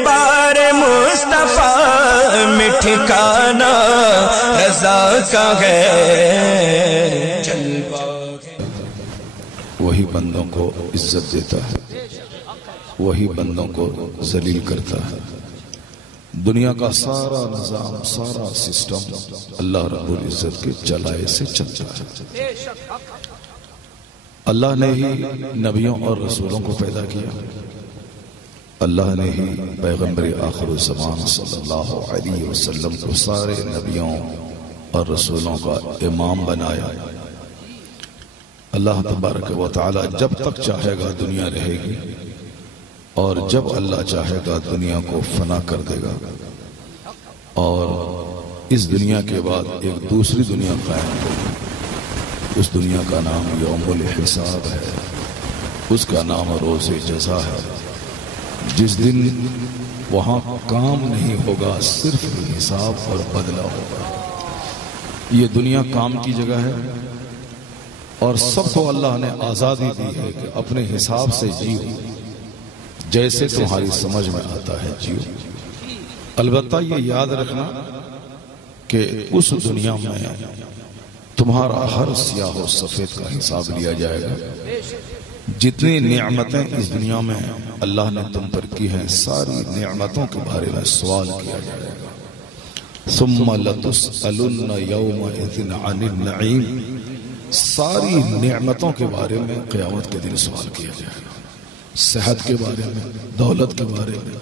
दरबार मुस्तफा में ठिकाना रज़ा का है। वही बंदों को इज्जत देता है, वही बंदों को जलील करता है। दुनिया का सारा निजाम, सारा सिस्टम अल्लाह रब्बुल इज्जत के चलाए से चलता है। अल्लाह ने ही नबियों और रसूलों को पैदा किया, अल्लाह ने ही पैगंबर आखिर ज़मान सल्लल्लाहु अलैहि वसल्लम को सारे नबियों और रसूलों का इमाम बनाया। अल्लाह तबारक व तआला जब तक चाहेगा दुनिया रहेगी, और जब अल्लाह चाहेगा दुनिया को फना कर देगा, और इस दुनिया के बाद एक दूसरी दुनिया कायम होगी। उस दुनिया का नाम यौमुल हिसाब है, उसका नाम रोज़े जज़ा है, जिस दिन वहां काम नहीं होगा, सिर्फ हिसाब और बदला होगा। ये दुनिया काम की जगह है और सबको अल्लाह ने आजादी दी है कि अपने हिसाब से जियो, जैसे तुम्हारी समझ में आता है जियो। अलबत्ता ये याद रखना कि उस दुनिया में तुम्हारा हर स्याह और सफेद का हिसाब लिया जाएगा। जितनी नियामतें इस दुनिया में अल्लाह ने तुम पर की हैं, सारी नियामतों के बारे में सवाल किया जाएगा। सुम्मा लतुसअलुन्न यौमइज़िन अनिन नईम, सारी नियामतों के बारे में क़यामत के दिन सवाल किया जाएगा। सेहत के बारे में, दौलत के बारे में,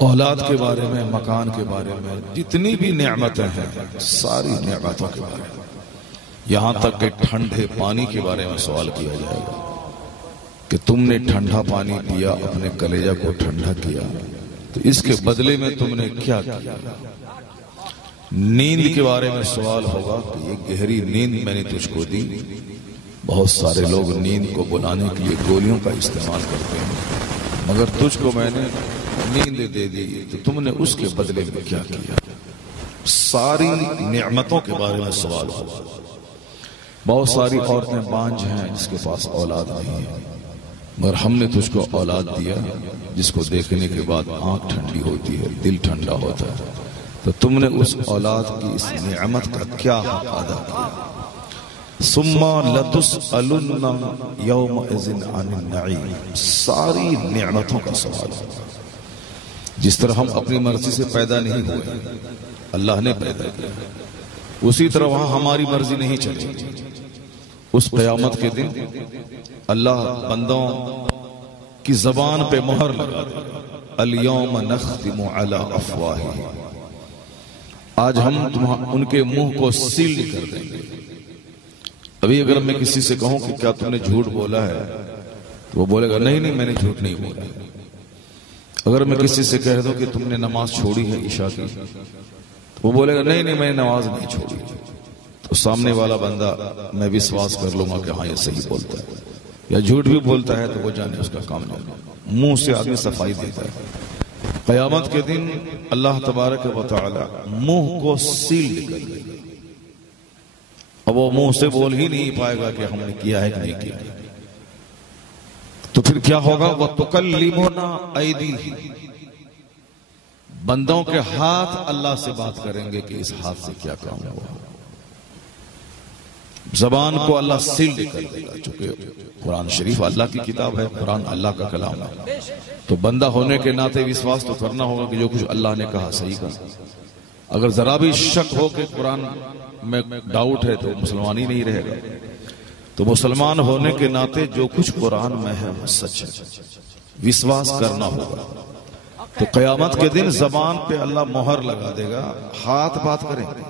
औलाद के बारे में, मकान के बारे में, जितनी भी नियामतें हैं सारी नियामतों के बारे में, यहां तक कि ठंडे पानी के बारे में सवाल किया जाएगा कि तुमने ठंडा पानी पिया, अपने कलेजा को ठंडा किया, तो इसके बदले में तुमने क्या किया। नींद के बारे में सवाल होगा कि ये गहरी नींद मैंने तुझको दी। बहुत सारे लोग नींद को बुलाने के लिए गोलियों का इस्तेमाल करते हैं, मगर तुझको मैंने नींद दे दी, तो तुमने उसके बदले में क्या किया। सारी नियामतों के बारे में सवाल होगा। बहुत सारी औरतें बांझ हैं जिसके पास औलाद नहीं है, मगर हमने तुझको औलाद दिया जिसको देखने के बाद आंख ठंडी होती है, दिल ठंडा होता है, तो तुमने उस औलाद की इस नियामत का क्या हक अदा किया। सुम्मा लतुसअलुन्न यौमइज़िन अनिन नईम, सारी नियामतों का सवाल। जिस तरह हम अपनी मर्जी से पैदा नहीं हुए, अल्लाह ने पैदा किया, उसी तरह वहां हमारी मर्जी नहीं चलेगी। उस क़यामत के दिन अल्लाह बंदों की जबान पे मुहर लगा देगा। अल यौम नख्तिमु अला अफ़वाहिहिम, आज हम उनके मुंह को सील कर देंगे। अभी अगर मैं किसी से कहूं कि क्या तुमने झूठ बोला है, तो वो बोलेगा नहीं नहीं मैंने झूठ नहीं बोला। अगर मैं किसी से कह दूं कि तुमने नमाज छोड़ी है ईशा की, तो वो बोलेगा नहीं नहीं मैंने नमाज नहीं छोड़ी। तो सामने वाला बंदा मैं विश्वास कर लूंगा कि हाँ ये सही बोलता है, या झूठ भी बोलता है तो वो जाने उसका काम नहीं। मुंह से आदमी सफाई देता है। क़यामत के दिन अल्लाह तबारक व तआला मुंह को सील कर देगा। अब वो मुंह से बोल ही नहीं पाएगा कि हमने किया है कि नहीं किया। तो फिर क्या होगा, वह तुकल्लिमुना ऐदीहिम, बंदों के हाथ अल्लाह से बात करेंगे कि इस हाथ से क्या काम हुआ। जबान को अल्लाह सील कर देगा। चूंकि कुरान शरीफ अल्लाह की किताब है, कुरान अल्लाह का कलाम है, तो बंदा होने के नाते विश्वास तो करना होगा कि जो कुछ अल्लाह ने कहा सही कहा। अगर जरा भी शक हो कि कुरान में डाउट है तो मुसलमान ही नहीं रहेगा। तो मुसलमान होने के नाते जो कुछ कुरान में है वो सच है, विश्वास करना होगा। तो क़यामत के दिन जबान पे अल्लाह मोहर लगा देगा, हाथ बात करेंगे।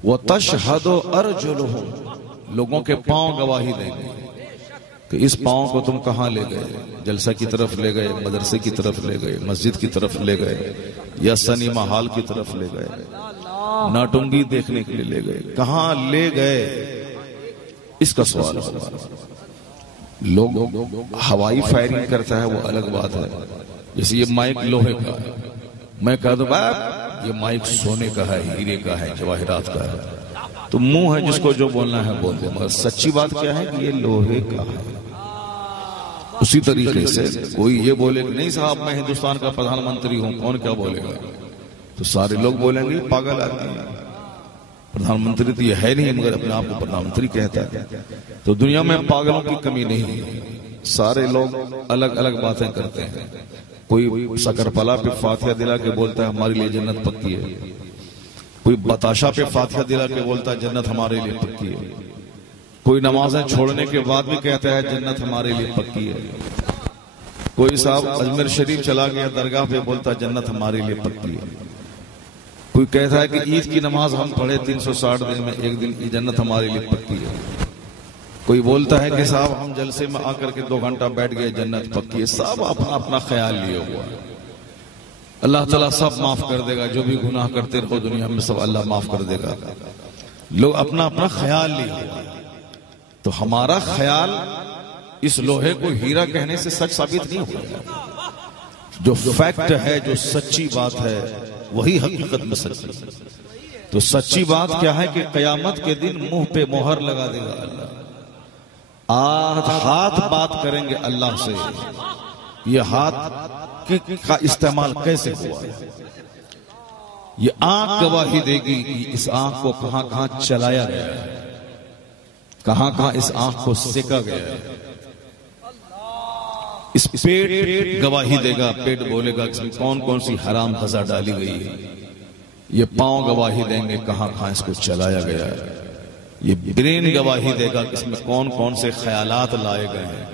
वो तशहदु अर्जुलुहुम, लोगों के पांव गवाही देंगे कि इस पांव को तुम कहां ले गए, जलसा की तरफ ले गए, मदरसे की तरफ ले गए, मस्जिद की तरफ ले गए, या सिनेमा हॉल की तरफ ले गए, नाटुंगी देखने के लिए ले गए, कहां ले गए, इसका सवाल होगा। लोग हवाई फायरिंग करता है वो अलग बात है। जैसे ये माइक लोहे का है, मैं कह दूं ये माइक सोने का है, हीरे का है, जवाहरात का है, तो मुंह है जिसको जो बोलना है बोल दे, मगर सच्ची बात क्या है कि ये लोहे का है। उसी तरीके से कोई ये बोले कि नहीं साहब मैं हिंदुस्तान का प्रधानमंत्री हूं, कौन क्या बोलेगा? तो सारे लोग बोलेंगे पागल आदमी है, प्रधानमंत्री तो ये है नहीं मगर अपने आप को प्रधानमंत्री कहता है। तो दुनिया में पागलों की कमी नहीं है, सारे लोग अलग अलग बातें करते हैं। कोई शकरपला पे फातिहा दिला के बोलता है हमारे लिए जन्नत पक्की है, कोई बताशा पे फातिहा दिला के बोलता है जन्नत हमारे लिए पक्की है, कोई नमाजें छोड़ने के बाद भी कहता है जन्नत हमारे लिए पक्की है, कोई साहब अजमेर शरीफ चला गया दरगाह पे बोलता है जन्नत हमारे लिए पक्की है, कोई कहता है कि ईद की नमाज हम पढ़े 360 दिन में एक दिन, जन्नत हमारे लिए पक्की है, कोई बोलता है कि साहब हम जलसे में आकर के 2 घंटा बैठ गए जन्नत पक्की है। सब अपना अपना ख्याल लिए हुआ है। अल्लाह ताला सब माफ कर देगा, जो भी गुनाह करते रहो दुनिया में सब अल्लाह माफ कर देगा। लोग अपना अपना ख्याल लिए हुआ है। तो हमारा ख्याल इस लोहे को हीरा कहने से सच साबित नहीं होगा। जो फैक्ट है, जो सच्ची बात है, वही हकीकत में सच्ची है। तो सच्ची बात क्या है कि कयामत के दिन मुंह पे मोहर लगा देगा अल्लाह। हाथ बात करेंगे अल्लाह से, ये हाथ का इस्तेमाल कैसे हुआ है, ये आंख गवाही देगी कि इस आंख को कहां कहां चलाया गया है, कहां कहां इस आंख को सेका गया है। इस पेट गवाही देगा, पेट बोलेगा इसमें कौन कौन सी हराम गज़ा डाली गई है। ये पांव गवाही देंगे कहां कहां इसको चलाया गया है। ये ब्रेन गवाही देगा कि इसमें कौन कौन से ख्यालात लाए गए हैं।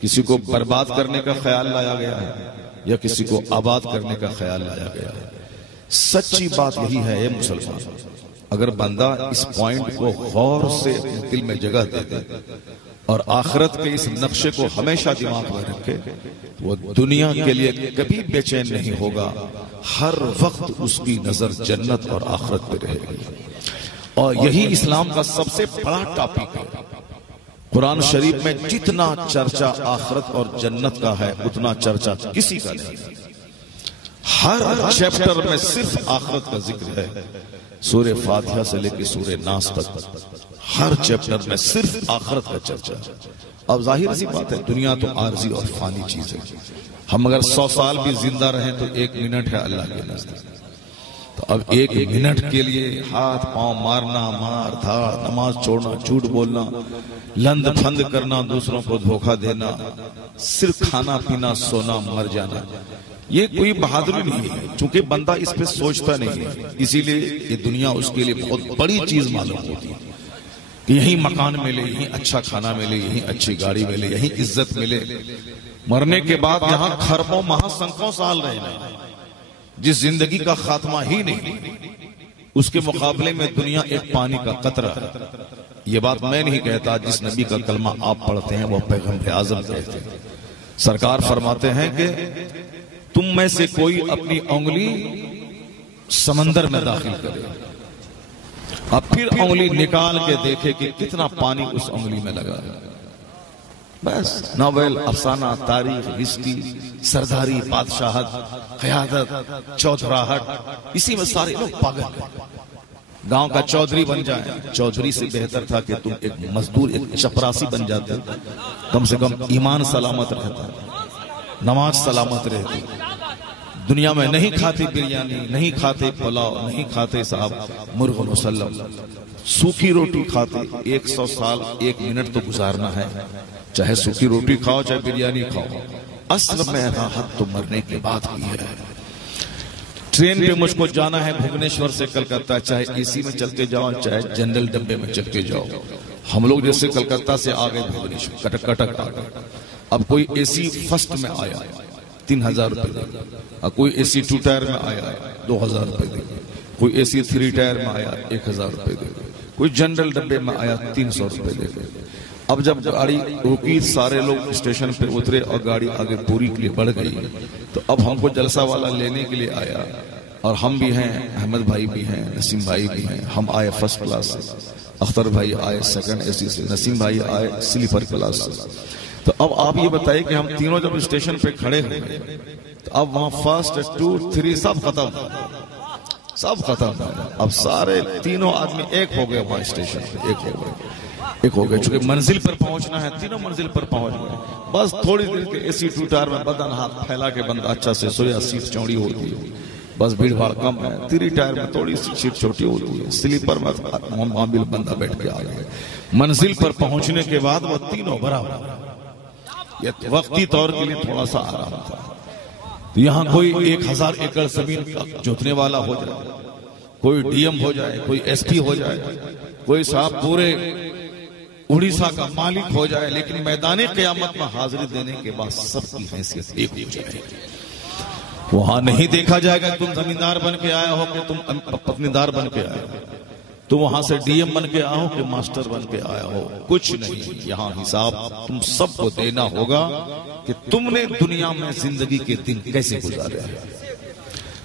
किसी को बर्बाद करने का ख्याल लाया गया है या किसी को आबाद करने का ख्याल लाया गया है। सच्ची बात यही है ये मुसलमान, अगर बंदा इस पॉइंट को गौर से अपने दिल में जगह दे दे और आखिरत के इस नक्शे को हमेशा दिमाग में रखे, वो दुनिया के लिए कभी बेचैन नहीं होगा। हर वक्त उसकी नजर जन्नत और आखिरत पे रहेगी। और यही इस्लाम का सबसे बड़ा टॉपिक है। कुरान शरीफ में जितना चर्चा आखिरत और जन्नत का है उतना चर्चा किसी का नहीं। हर चैप्टर में सिर्फ आखिरत का जिक्र है। सूरे फातिहा से लेकर सूरे नास तक हर चैप्टर में सिर्फ आखिरत का चर्चा है। अब जाहिर सी बात है, दुनिया तो आरजी और फानी चीज है। हम अगर 100 साल भी जिंदा रहें तो 1 मिनट है अल्लाह के नजदीक। तो अब 1 मिनट के लिए हाथ पांव मारना, मार धाड़, नमाज छोड़ना, झूठ बोलना, लंद फंद करना, दूसरों को धोखा देना, सिर्फ खाना पीना, सोना, मर जाना, ये कोई बहादुरी नहीं है। चूंकि बंदा इस पे सोचता नहीं है, इसीलिए ये दुनिया उसके लिए बहुत बड़ी चीज मालूम होती है कि यही मकान मिले, यही अच्छा खाना मिले, यही अच्छी गाड़ी मिले, यही इज्जत मिले। मरने के बाद यहाँ खरबों महासंख्यों साल रहना, जिस जिंदगी का खात्मा ही नहीं, उसके मुकाबले में दुनिया एक पानी का कतरा है। ये बात मैं नहीं कहता, जिस नबी का कलमा आप पढ़ते हैं वो पैगंबर आजम कहते हैं। सरकार फरमाते हैं कि तुम में से कोई अपनी उंगली समंदर में दाखिल करे, अब फिर उंगली निकाल के देखे कि कितना पानी उस उंगली में लगा है। बस नॉवेल, अफसाना, तारीख, हिस्ट्री, सरदारी, बादशाहत, क़यादत, चौधराहट, इसी में सारे लोग पागल हैं। गांव का चौधरी बन जाए, चौधरी से बेहतर था कि तुम एक मजदूर, एक चपरासी बन जाते। कम से कम ईमान सलामत रहता, नमाज सलामत रहती। दुनिया में नहीं खाते बिरयानी, नहीं खाते पुलाव, नहीं खाते साहब मुर्ग मुसल्लम, सूखी रोटी खाते। 100 साल 1 मिनट तो गुजारना है, चाहे सूखी रोटी खाओ चाहे बिरयानी खाओ। असल में राहत तो मरने के बाद की है। ट्रेन पे मुझको जाना है भुवनेश्वर से कलकत्ता, चाहे एसी में चलते जाओ चाहे जनरल डब्बे में चल के जाओ। हम लोग जैसे कलकत्ता से आ गए भुवनेश्वर, कटक कटक आ गए। अब कोई एसी फर्स्ट में आया 3000 रुपए देगा, कोई एसी 2 टायर में आया 2000 रुपए देगा, कोई एसी 3 टायर में आया 1000 रुपए देगा, कोई जनरल डब्बे में आया 300 रुपए देगा। अब जब गाड़ी रुकी, सारे लोग स्टेशन पे उतरे और गाड़ी आगे पूरी के लिए बढ़ गई, तो अब हमको जलसा वाला लेने के लिए आया। और हम भी हैं, अहमद भाई भी हैं, नसीम भाई भी हैं। हम आए फर्स्ट क्लास से, अख्तर भाई आए सेकंड एसी से, नसीम भाई आए स्लीपर क्लास से। तो अब आप ये बताइए कि हम तीनों जब स्टेशन पे खड़े हुए तो अब वहां फर्स्ट 2 3 सब खत्म, सब खत्म। अब सारे तीनों आदमी एक हो गए, वहां स्टेशन पे एक हो गए। एक हो गया, चूंकि मंजिल पर पहुंचना है, तीनों मंजिल पर पहुंच गए। बस थोड़ी देर के एसी टूटार में बदन हाथ फैला के बंदा अच्छा से सोया, सीट चौड़ी होती है, बस भीड़ भाड़ कम है। 3 टायर में थोड़ी सी सीट छोटी होती है, स्लीपर में मामूल बंदा बैठ के आ गया। मंजिल पर पहुंचने के बाद वो तीनों बराबर, ये वक्ती तौर के लिए थोड़ा सा आराम था। तो यहाँ कोई 1000 एकड़ जमीन जोतने वाला हो जाए, कोई डीएम हो जाए, कोई एसपी हो जाए, कोई साहब पूरे उड़ीसा का मालिक हो जाए, लेकिन मैदान क़यामत में हाजिरी देने के बाद सबकी हैसियत एक हो जाएगी। वहां नहीं देखा जाएगा तुम जमींदार बन के आया हो कि तुम पत्नीदार बन के आए हो, तुम वहां से डीएम बन के आया हो कि मास्टर बन के आया हो, कुछ नहीं। यहाँ हिसाब तुम सबको देना होगा कि तुमने दुनिया में जिंदगी के दिन कैसे गुजारे हैं,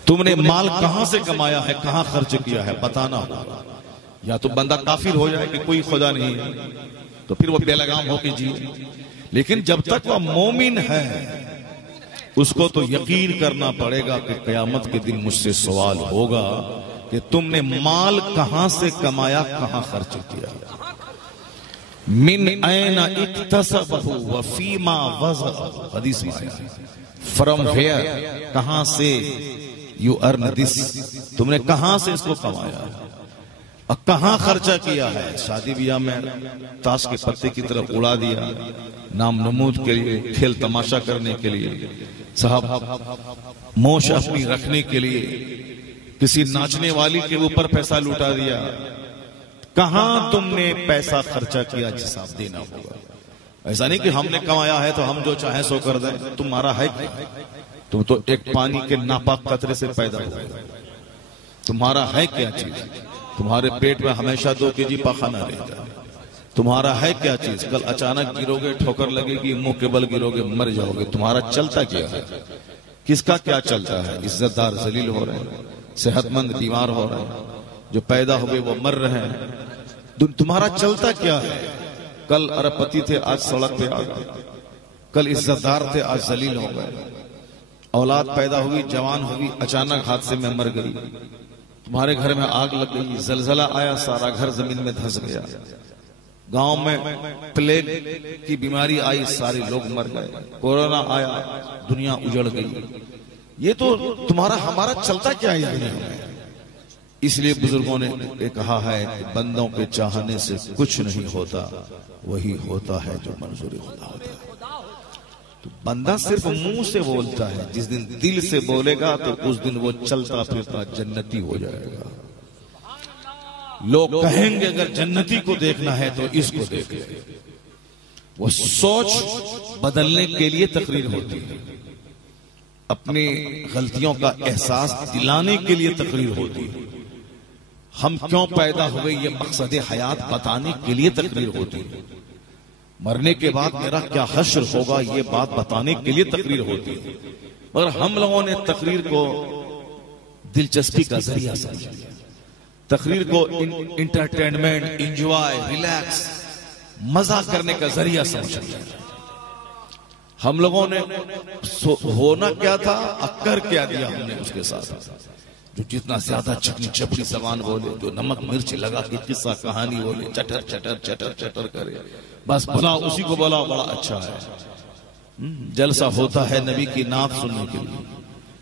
तुमने माल कहां से कमाया है, कहां खर्च किया है, बताना होगा। या तो बंदा काफिर हो जाए कि कोई खुदा नहीं है, तो फिर वो बेलगाम हो के जिए। लेकिन जब तक वह मोमिन है, उसको तो यकीन करना पड़ेगा कि क़यामत के दिन मुझसे सवाल होगा कि तुमने माल कहां से कमाया, कहां खर्च किया। मिन ऐना इक्तसबहु व फीमा वज़अ, हदीस में आया, फ्रॉम वेयर, कहां से यू अर्न दिस, तुमने कहां से इसको कमाया और कहां खर्चा किया है। शादी ब्याह में ताश के पत्ते की तरफ उड़ा दिया, नाम नमूद के लिए, खेल तमाशा करने के लिए, साहब मोश अपनी रखने के लिए, किसी नाचने वाली के ऊपर पैसा लुटा दिया। कहां तुमने पैसा खर्चा किया, हिसाब देना होगा। ऐसा नहीं कि हमने कमाया है तो हम जो चाहे सो कर दें। तुम्हारा है क्या? तुम तो एक पानी के नापाक कतरे से पैदा हुए। तुम्हारा है क्या चीज? तुम्हारे पेट में हमेशा 2 केजी पखाना रहता है। तुम्हारा है क्या चीज? कल अचानक गिरोगे, ठोकर लगेगी, मुंह के बल गिरोगे, मर जाओगे। तुम्हारा चलता क्या है? किसका क्या चलता है? इज्जतदार जलील हो रहे हैं, सेहतमंद बीमार हो रहे हैं, जो पैदा हो गए वो मर रहे हैं। तुम्हारा चलता क्या है? कल अरबपति थे, आज सड़क पे आ गए। कल इज्जतदार थे, आज जलील हो गए। औलाद पैदा हुई, जवान हुई, अचानक हादसे में मर गई। तुम्हारे घर में आग लग गई, जलजला आया, सारा घर जमीन में धंस गया। गांव में प्लेग की बीमारी आई, सारे लोग मर गए। कोरोना आया, दुनिया उजड़ गई। ये तो तुम्हारा हमारा चलता क्या है दुनिया में? इसलिए बुजुर्गों ने कहा है कि बंदों के चाहने से कुछ नहीं होता, वही होता है जो मंजूर खुदा होता है। तो बंदा सिर्फ मुंह से बोलता है, जिस दिन दिल से बोलेगा तो उस दिन वो चलता फिरता जन्नती हो जाएगा। लोग कहेंगे अगर जन्नती को देखना है तो इसको देख ले। वो सोच बदलने के लिए तकरीर होती है, अपनी गलतियों का एहसास दिलाने के लिए तकरीर होती है। हम क्यों पैदा हुए ये मकसद हयात बताने के लिए तकरीर होती है। मरने के बाद मेरा क्या हश्र होगा ये बात बताने के लिए तकरीर होती है। मगर हम लोगों ने तकरीर को दिलचस्पी का जरिया समझा, तकरीर को इंटरटेनमेंट, इंजॉय, रिलैक्स, मजा करने का जरिया समझ लिया। हम लोगों ने होना क्या था और कर क्या दिया हमने उसके साथ। जो जितना ज्यादा चिकनी चपड़ी जबान बोले, जो नमक मिर्च लगा के किस्सा कहानी बोले, चटर चटर चटर चटर करे, बस बोला उसी को बोला, बड़ा अच्छा है। जलसा होता है नबी की नात सुनने के लिए,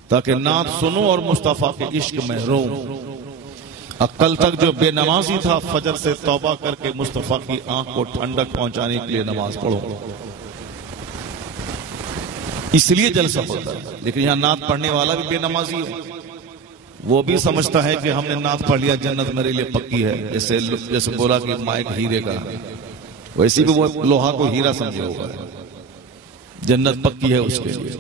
ताकि नात सुनो और मुस्तफा के इश्क में रो। कल तक जो बेनमाजी था, फजर से तौबा करके मुस्तफा की आंख को ठंडक पहुंचाने के लिए नमाज पढ़ो, इसलिए जलसा होता है। लेकिन यहाँ नात पढ़ने वाला भी बेनमाजी हो, वो भी समझता है कि हमने नात पढ़ लिया, जन्नत मेरे लिए पक्की है। जैसे बोला कि माइक हीरे का, वैसे भी वो लोहा को हीरा समझे होगा, जन्नत पक्की है उसके लिए।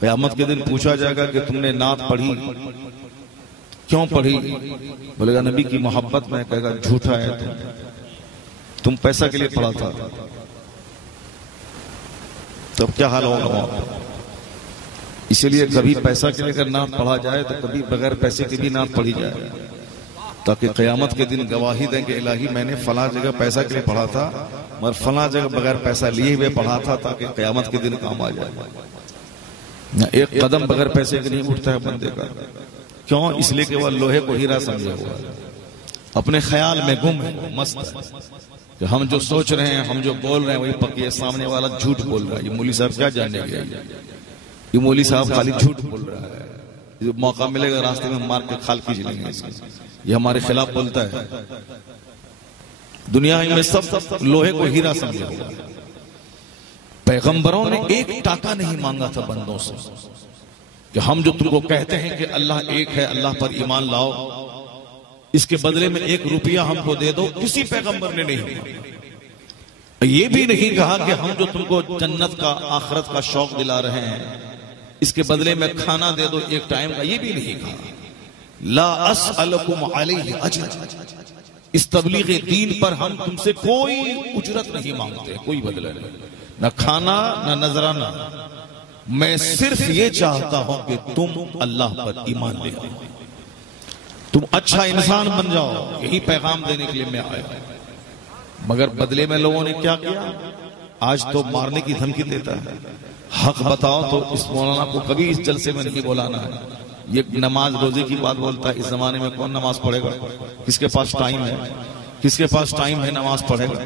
क़यामत के दिन पूछा जाएगा कि तुमने नात पढ़ी, क्यों पढ़ी? बोलेगा नबी की मोहब्बत में। कहेगा झूठा है तुम पैसा के लिए पढ़ा था। तब क्या हाल होगा वहां? इसीलिए कभी पैसा के लिए अगर नात पढ़ा जाए तो कभी बगैर पैसे के भी नात पढ़ी जाए, ताकि क़यामत के दिन गवाही दें कि इलाही मैंने फला जगह पैसा के लिए पढ़ा था, मगर फला जगह बगैर पैसा लिए हुए पढ़ा था, ताकि क़यामत के दिन काम आ जाए। एक कदम बगैर पैसे के नहीं उठता है बंदे का। क्यों? इसलिए कि वह लोहे को हीरा समझे हुआ, अपने ख्याल में गुम है, मस्त है। कि हम जो सोच रहे हैं, हम जो बोल रहे हैं वही पक्की, सामने वाला झूठ बोल रहा है। ये मौलवी साहब क्या जानने गया, ये मौलवी साहब खाली झूठ बोल रहा है। जो मौका मिलेगा रास्ते में मार के खाल खींच लेंगे इसको। ये हमारे खिलाफ बोलता है। दुनिया में सब लोहे को हीरा समझे होगा। पैगंबरों ने एक टाका नहीं मांगा था बंदों से कि हम जो तुमको कहते हैं कि अल्लाह एक है, अल्लाह पर ईमान लाओ, इसके बदले में 1 रुपया हमको दे दो। किसी पैगंबर ने नहीं मांगा। ये भी नहीं कहा कि हम जो तुमको जन्नत का, आखिरत का शौक दिला रहे हैं, इसके बदले में खाना दे दो 1 टाइम का। ये भी नहीं कहा। ला अस्अलकुम अलैहि अजर, इस तबलीग दीन पर हम तुमसे कोई उजरत नहीं मांगते, कोई बदला नहीं, न खाना न नजराना। मैं सिर्फ ये चाहता हूं कि तुम अल्लाह पर ईमान ले आओ, तुम अच्छा इंसान बन जाओ। यही पैगाम देने के लिए मैं आया। मगर बदले में लोगों ने क्या किया? आज तो मारने की धमकी देता है। हक बताओ तो इस मौलाना को कभी इस जलसे में नहीं बुलाना है। ये नमाज रोजे की बात बोलता है। इस जमाने में कौन नमाज पढ़ेगा? किसके पास टाइम है? किसके पास टाइम है नमाज पढ़ेगा?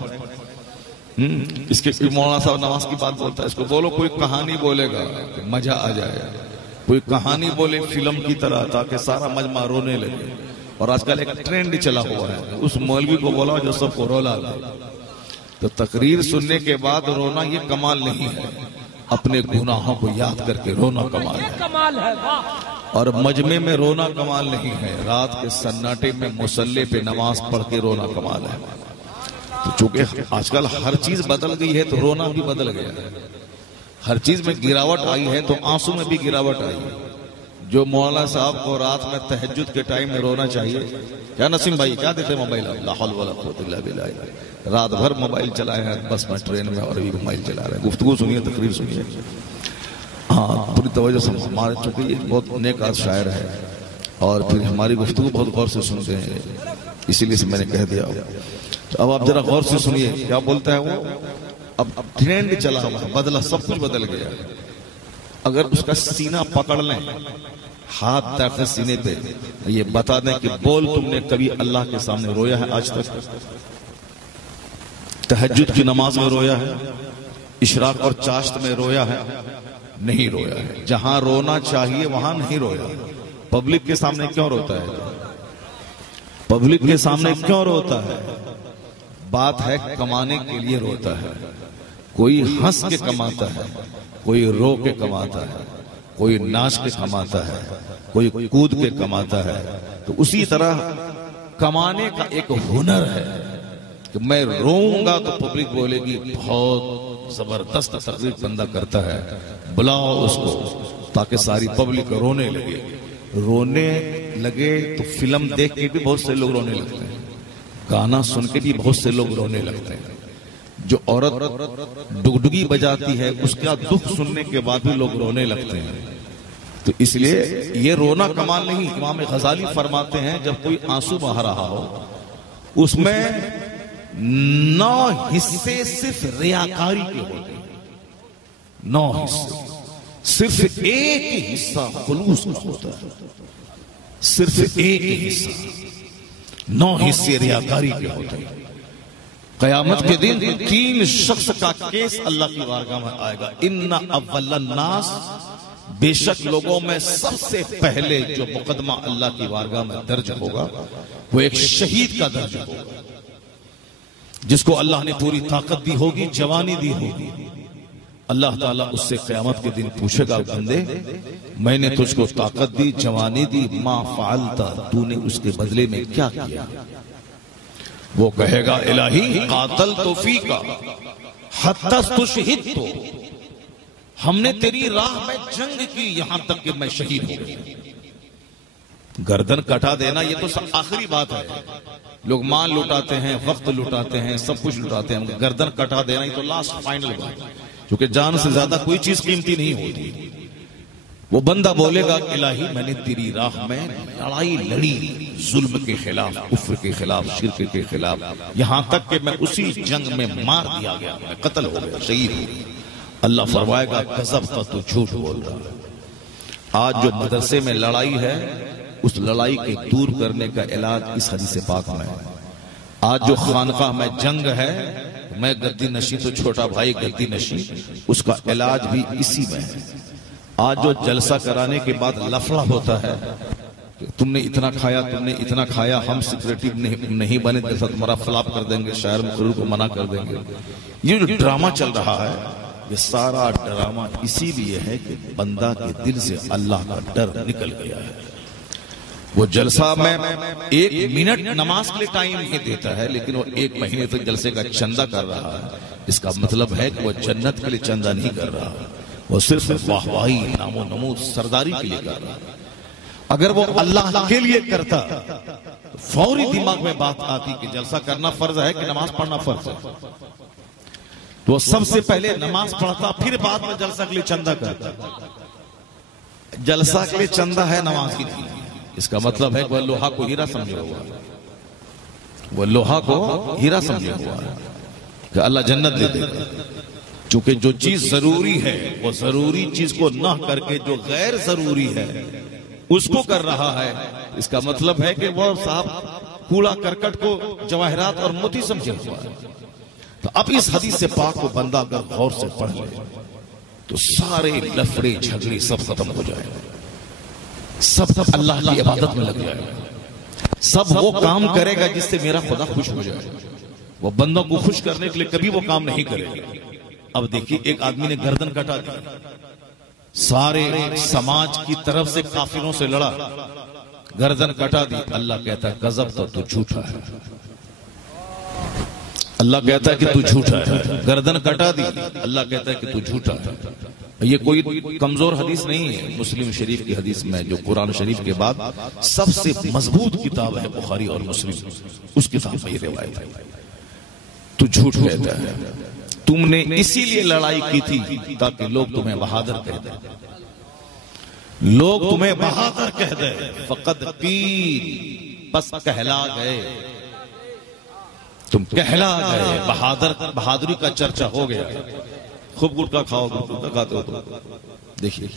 इसके मौलाना साहब नमाज की बात बोलता है। इसको बोलो कोई कहानी बोलेगा, मजा आ जाए। कोई कहानी बोले फिल्म की तरह, ताकि सारा मजमा रोने लगे। और आजकल एक ट्रेंड चला हुआ है, उस मौलवी को बोला जो सबको रोला दे। तो तकरीर सुनने के बाद रोना ये कमाल नहीं है, अपने गुनाहों को याद करके रोना कमाल है। और मजमे में रोना कमाल नहीं है, रात के सन्नाटे में मुसल्ले पे नमाज पढ़ के रोना कमाल है। तो चूंकि आजकल हर चीज बदल गई है, तो रोना भी बदल गया है। हर चीज में गिरावट आई है, तो आंसू में भी गिरावट आई है। जो मौलाना साहब को रात में तहज्जुद के टाइम में रोना चाहिए, क्या नसीम भाई क्या देते मोबाइल, ला हौल वला कुव्वत इल्ला बिल्लाह, रात भर मोबाइल चलाए हैं बस में, ट्रेन में, और अभी मोबाइल चला रहे हैं। गुफ्तगू सुनिए, तकरीर सुनिए। हाँ, पूरी तवज्जो से हमारे, चूंकि ये बहुत नेक शायर है और फिर हमारी गुफ्तगू बहुत गौर से सुनते हैं, इसीलिए से मैंने कह दिया। तो अब आप जरा गौर से सुनिए क्या बोलता है वो। अब ट्रेंड चला हुआ, बदला, सब कुछ बदल गया। अगर उसका सीना पकड़ लें, हाथ रखें सीने पे, ये बता दें कि बोल तुमने कभी अल्लाह के सामने रोया है आज तक? तहज्जुद की नमाज में रोया है? इशराक और चाश्त में रोया है? नहीं रोया है। जहां रोना चाहिए वहां नहीं रोया। पब्लिक के सामने क्यों रोता है? पब्लिक के सामने क्यों रोता है? बात है कमाने के लिए रोता है। कोई हंस के कमाता है, कोई रो के कमाता है, कोई नाच के कमाता है, कोई कूद के कमाता है। तो उसी तरह कमाने का एक हुनर है कि मैं रोऊंगा तो पब्लिक बोलेगी बहुत जबरदस्त तकरीर बंदा करता है, बुलाओ उसको, ताकि सारी पब्लिक रोने लगे। रोने लगे तो फिल्म देख के भी बहुत से लोग रोने लगते हैं, गाना सुन के भी बहुत से लोग रोने लगते हैं। जो औरत डुगडुगी बजाती है उसका दुख सुनने के बाद भी लोग रोने लगते हैं। तो इसलिए ये रोना कमाल नहीं। इमाम गजाली फरमाते हैं जब कोई आंसू बहा रहा हो, उसमें 9 हिस्से सिर्फ रियाकारी के होते हैं। 9 हिस्से, सिर्फ एक हिस्सा खुलूस का होता है। सिर्फ एक हिस्सा, 9 हिस्से रियाकारी के होते हैं। कयामत के दिन 3 शख्स का केस अल्लाह की बारगाह में आएगा। इन्ना अव्वलन नास, बेशक लोगों में सबसे पहले जो मुकदमा अल्लाह की बारगाह में दर्ज होगा वो एक शहीद का दर्ज होगा, जिसको अल्लाह ने पूरी ताकत दी होगी, जवानी दी होगी। अल्लाह ताला उससे क़यामत के दिन पूछेगा, बंदे मैंने तुझको ताकत दी, जवानी दी, मा फ़अलता, तूने उसके बदले में क्या किया? वो कहेगा इलाही कातल तो फीका हत्ता तुशहिदतु, हमने तेरी राह में जंग की यहां तक कि मैं शहीद हो गया। गर्दन कटा देना ये तो आखिरी बात है। लोग माल लुटाते हैं, वक्त लुटाते हैं, सब कुछ लुटाते हैं, गर्दन कटा देना ये तो लास्ट फाइनल बात है, क्योंकि जान से ज्यादा कोई चीज कीमती नहीं होती। वो बंदा बोलेगा इलाही मैंने तेरी राह में लड़ाई लड़ी, जुल्म के खिलाफ, कुफ्र के खिलाफ, शिर्क के खिलाफ, यहां तक कि मैं उसी जंग में मार दिया गया, मैं कत्ल हो गया, शहीद हो गया। अल्लाह फरमाएगा गजब का तू झूठ बोल रहा है। आज जो मदरसे में लड़ाई है, उस लड़ाई के दूर करने का इलाज इस हदीस पाक में है। आज जो खानकाह में जंग है, मैं गद्दी नशी तो छोटा भाई गद्दी नशी, उसका इलाज भी इसी में है। आज जो जलसा कराने के बाद लफड़ा होता है, तुमने इतना खाया, तुमने इतना खाया, हम सिक्योरिटी नहीं बने तो तुम्हारा फ्लॉप कर देंगे, शायर मुकर्रर को मना कर देंगे। ये जो ड्रामा चल रहा है, ये सारा ड्रामा इसीलिए है कि बंदा के दिल से अल्लाह का डर निकल गया है। वो जलसा में 1 मिनट नमाज के लिए टाइम नहीं देता है, लेकिन वो 1 महीने तक जलसे का चंदा कर रहा है। इसका मतलब है कि वो जन्नत के लिए चंदा नहीं कर रहा, वो सिर्फ वाहवाही, नामो नमूद, सरदारी के लिए कर रहा है। अगर वो अल्लाह के लिए करता तो फौरी दिमाग में बात आती कि जलसा करना फर्ज है कि नमाज पढ़ना फर्ज है, तो सबसे पहले नमाज पढ़ता, फिर बाद में जलसा के लिए चंदा करता। जलसा के लिए चंदा है, नमाज की नहीं। इसका मतलब है कि वह लोहा को हीरा समझे हुआ है, वह लोहा को हीरा समझे हुआ है कि अल्लाह जन्नत दे देगा। क्योंकि जो चीज जरूरी है वो जरूरी चीज को ना करके जो गैर जरूरी है उसको कर रहा है। इसका मतलब है कि वह साहब कूड़ा करकट को जवाहरात और मोती समझे हुआ है। तो अब इस हदीस से पाक को बंदा अगर गौर से पढ़ ले तो सारे लफड़े झगड़े सब खत्म हो जाएंगे, सब अल्लाह की इबादत में लग जाएगा, सब वो काम करेगा जिससे मेरा खुदा खुश हो जाए। वो बंदों को खुश करने के लिए कभी वो काम नहीं करेगा। अब देखिए, एक आदमी ने गर्दन कटा दी, सारे समाज की तरफ से काफिरों से लड़ा, गर्दन कटा दी। अल्लाह कहता है गजब, तो तू झूठा है। अल्लाह कहता है कि तू झूठा है। गर्दन कटा दी, अल्लाह कहता है कि तू झूठा है। ये कोई कमजोर हदीस नहीं है। मुस्लिम शरीफ की हदीस में, जो कुरान शरीफ के बाद सबसे मजबूत किताब है बुखारी और मुस्लिम, उस किताब में ये रिवायत है। तू झूठ कहता है, तुमने इसीलिए लड़ाई की थी ताकि लोग तुम्हें बहादुर कह दें, लोग तुम्हें बहादुर कह दें। फकद कील, बस कहला गए, तुम कहला गए, बहादुरी का चर्चा हो गया। खूब गुटखा खाओ, गुटखा खाते हो तो देखिए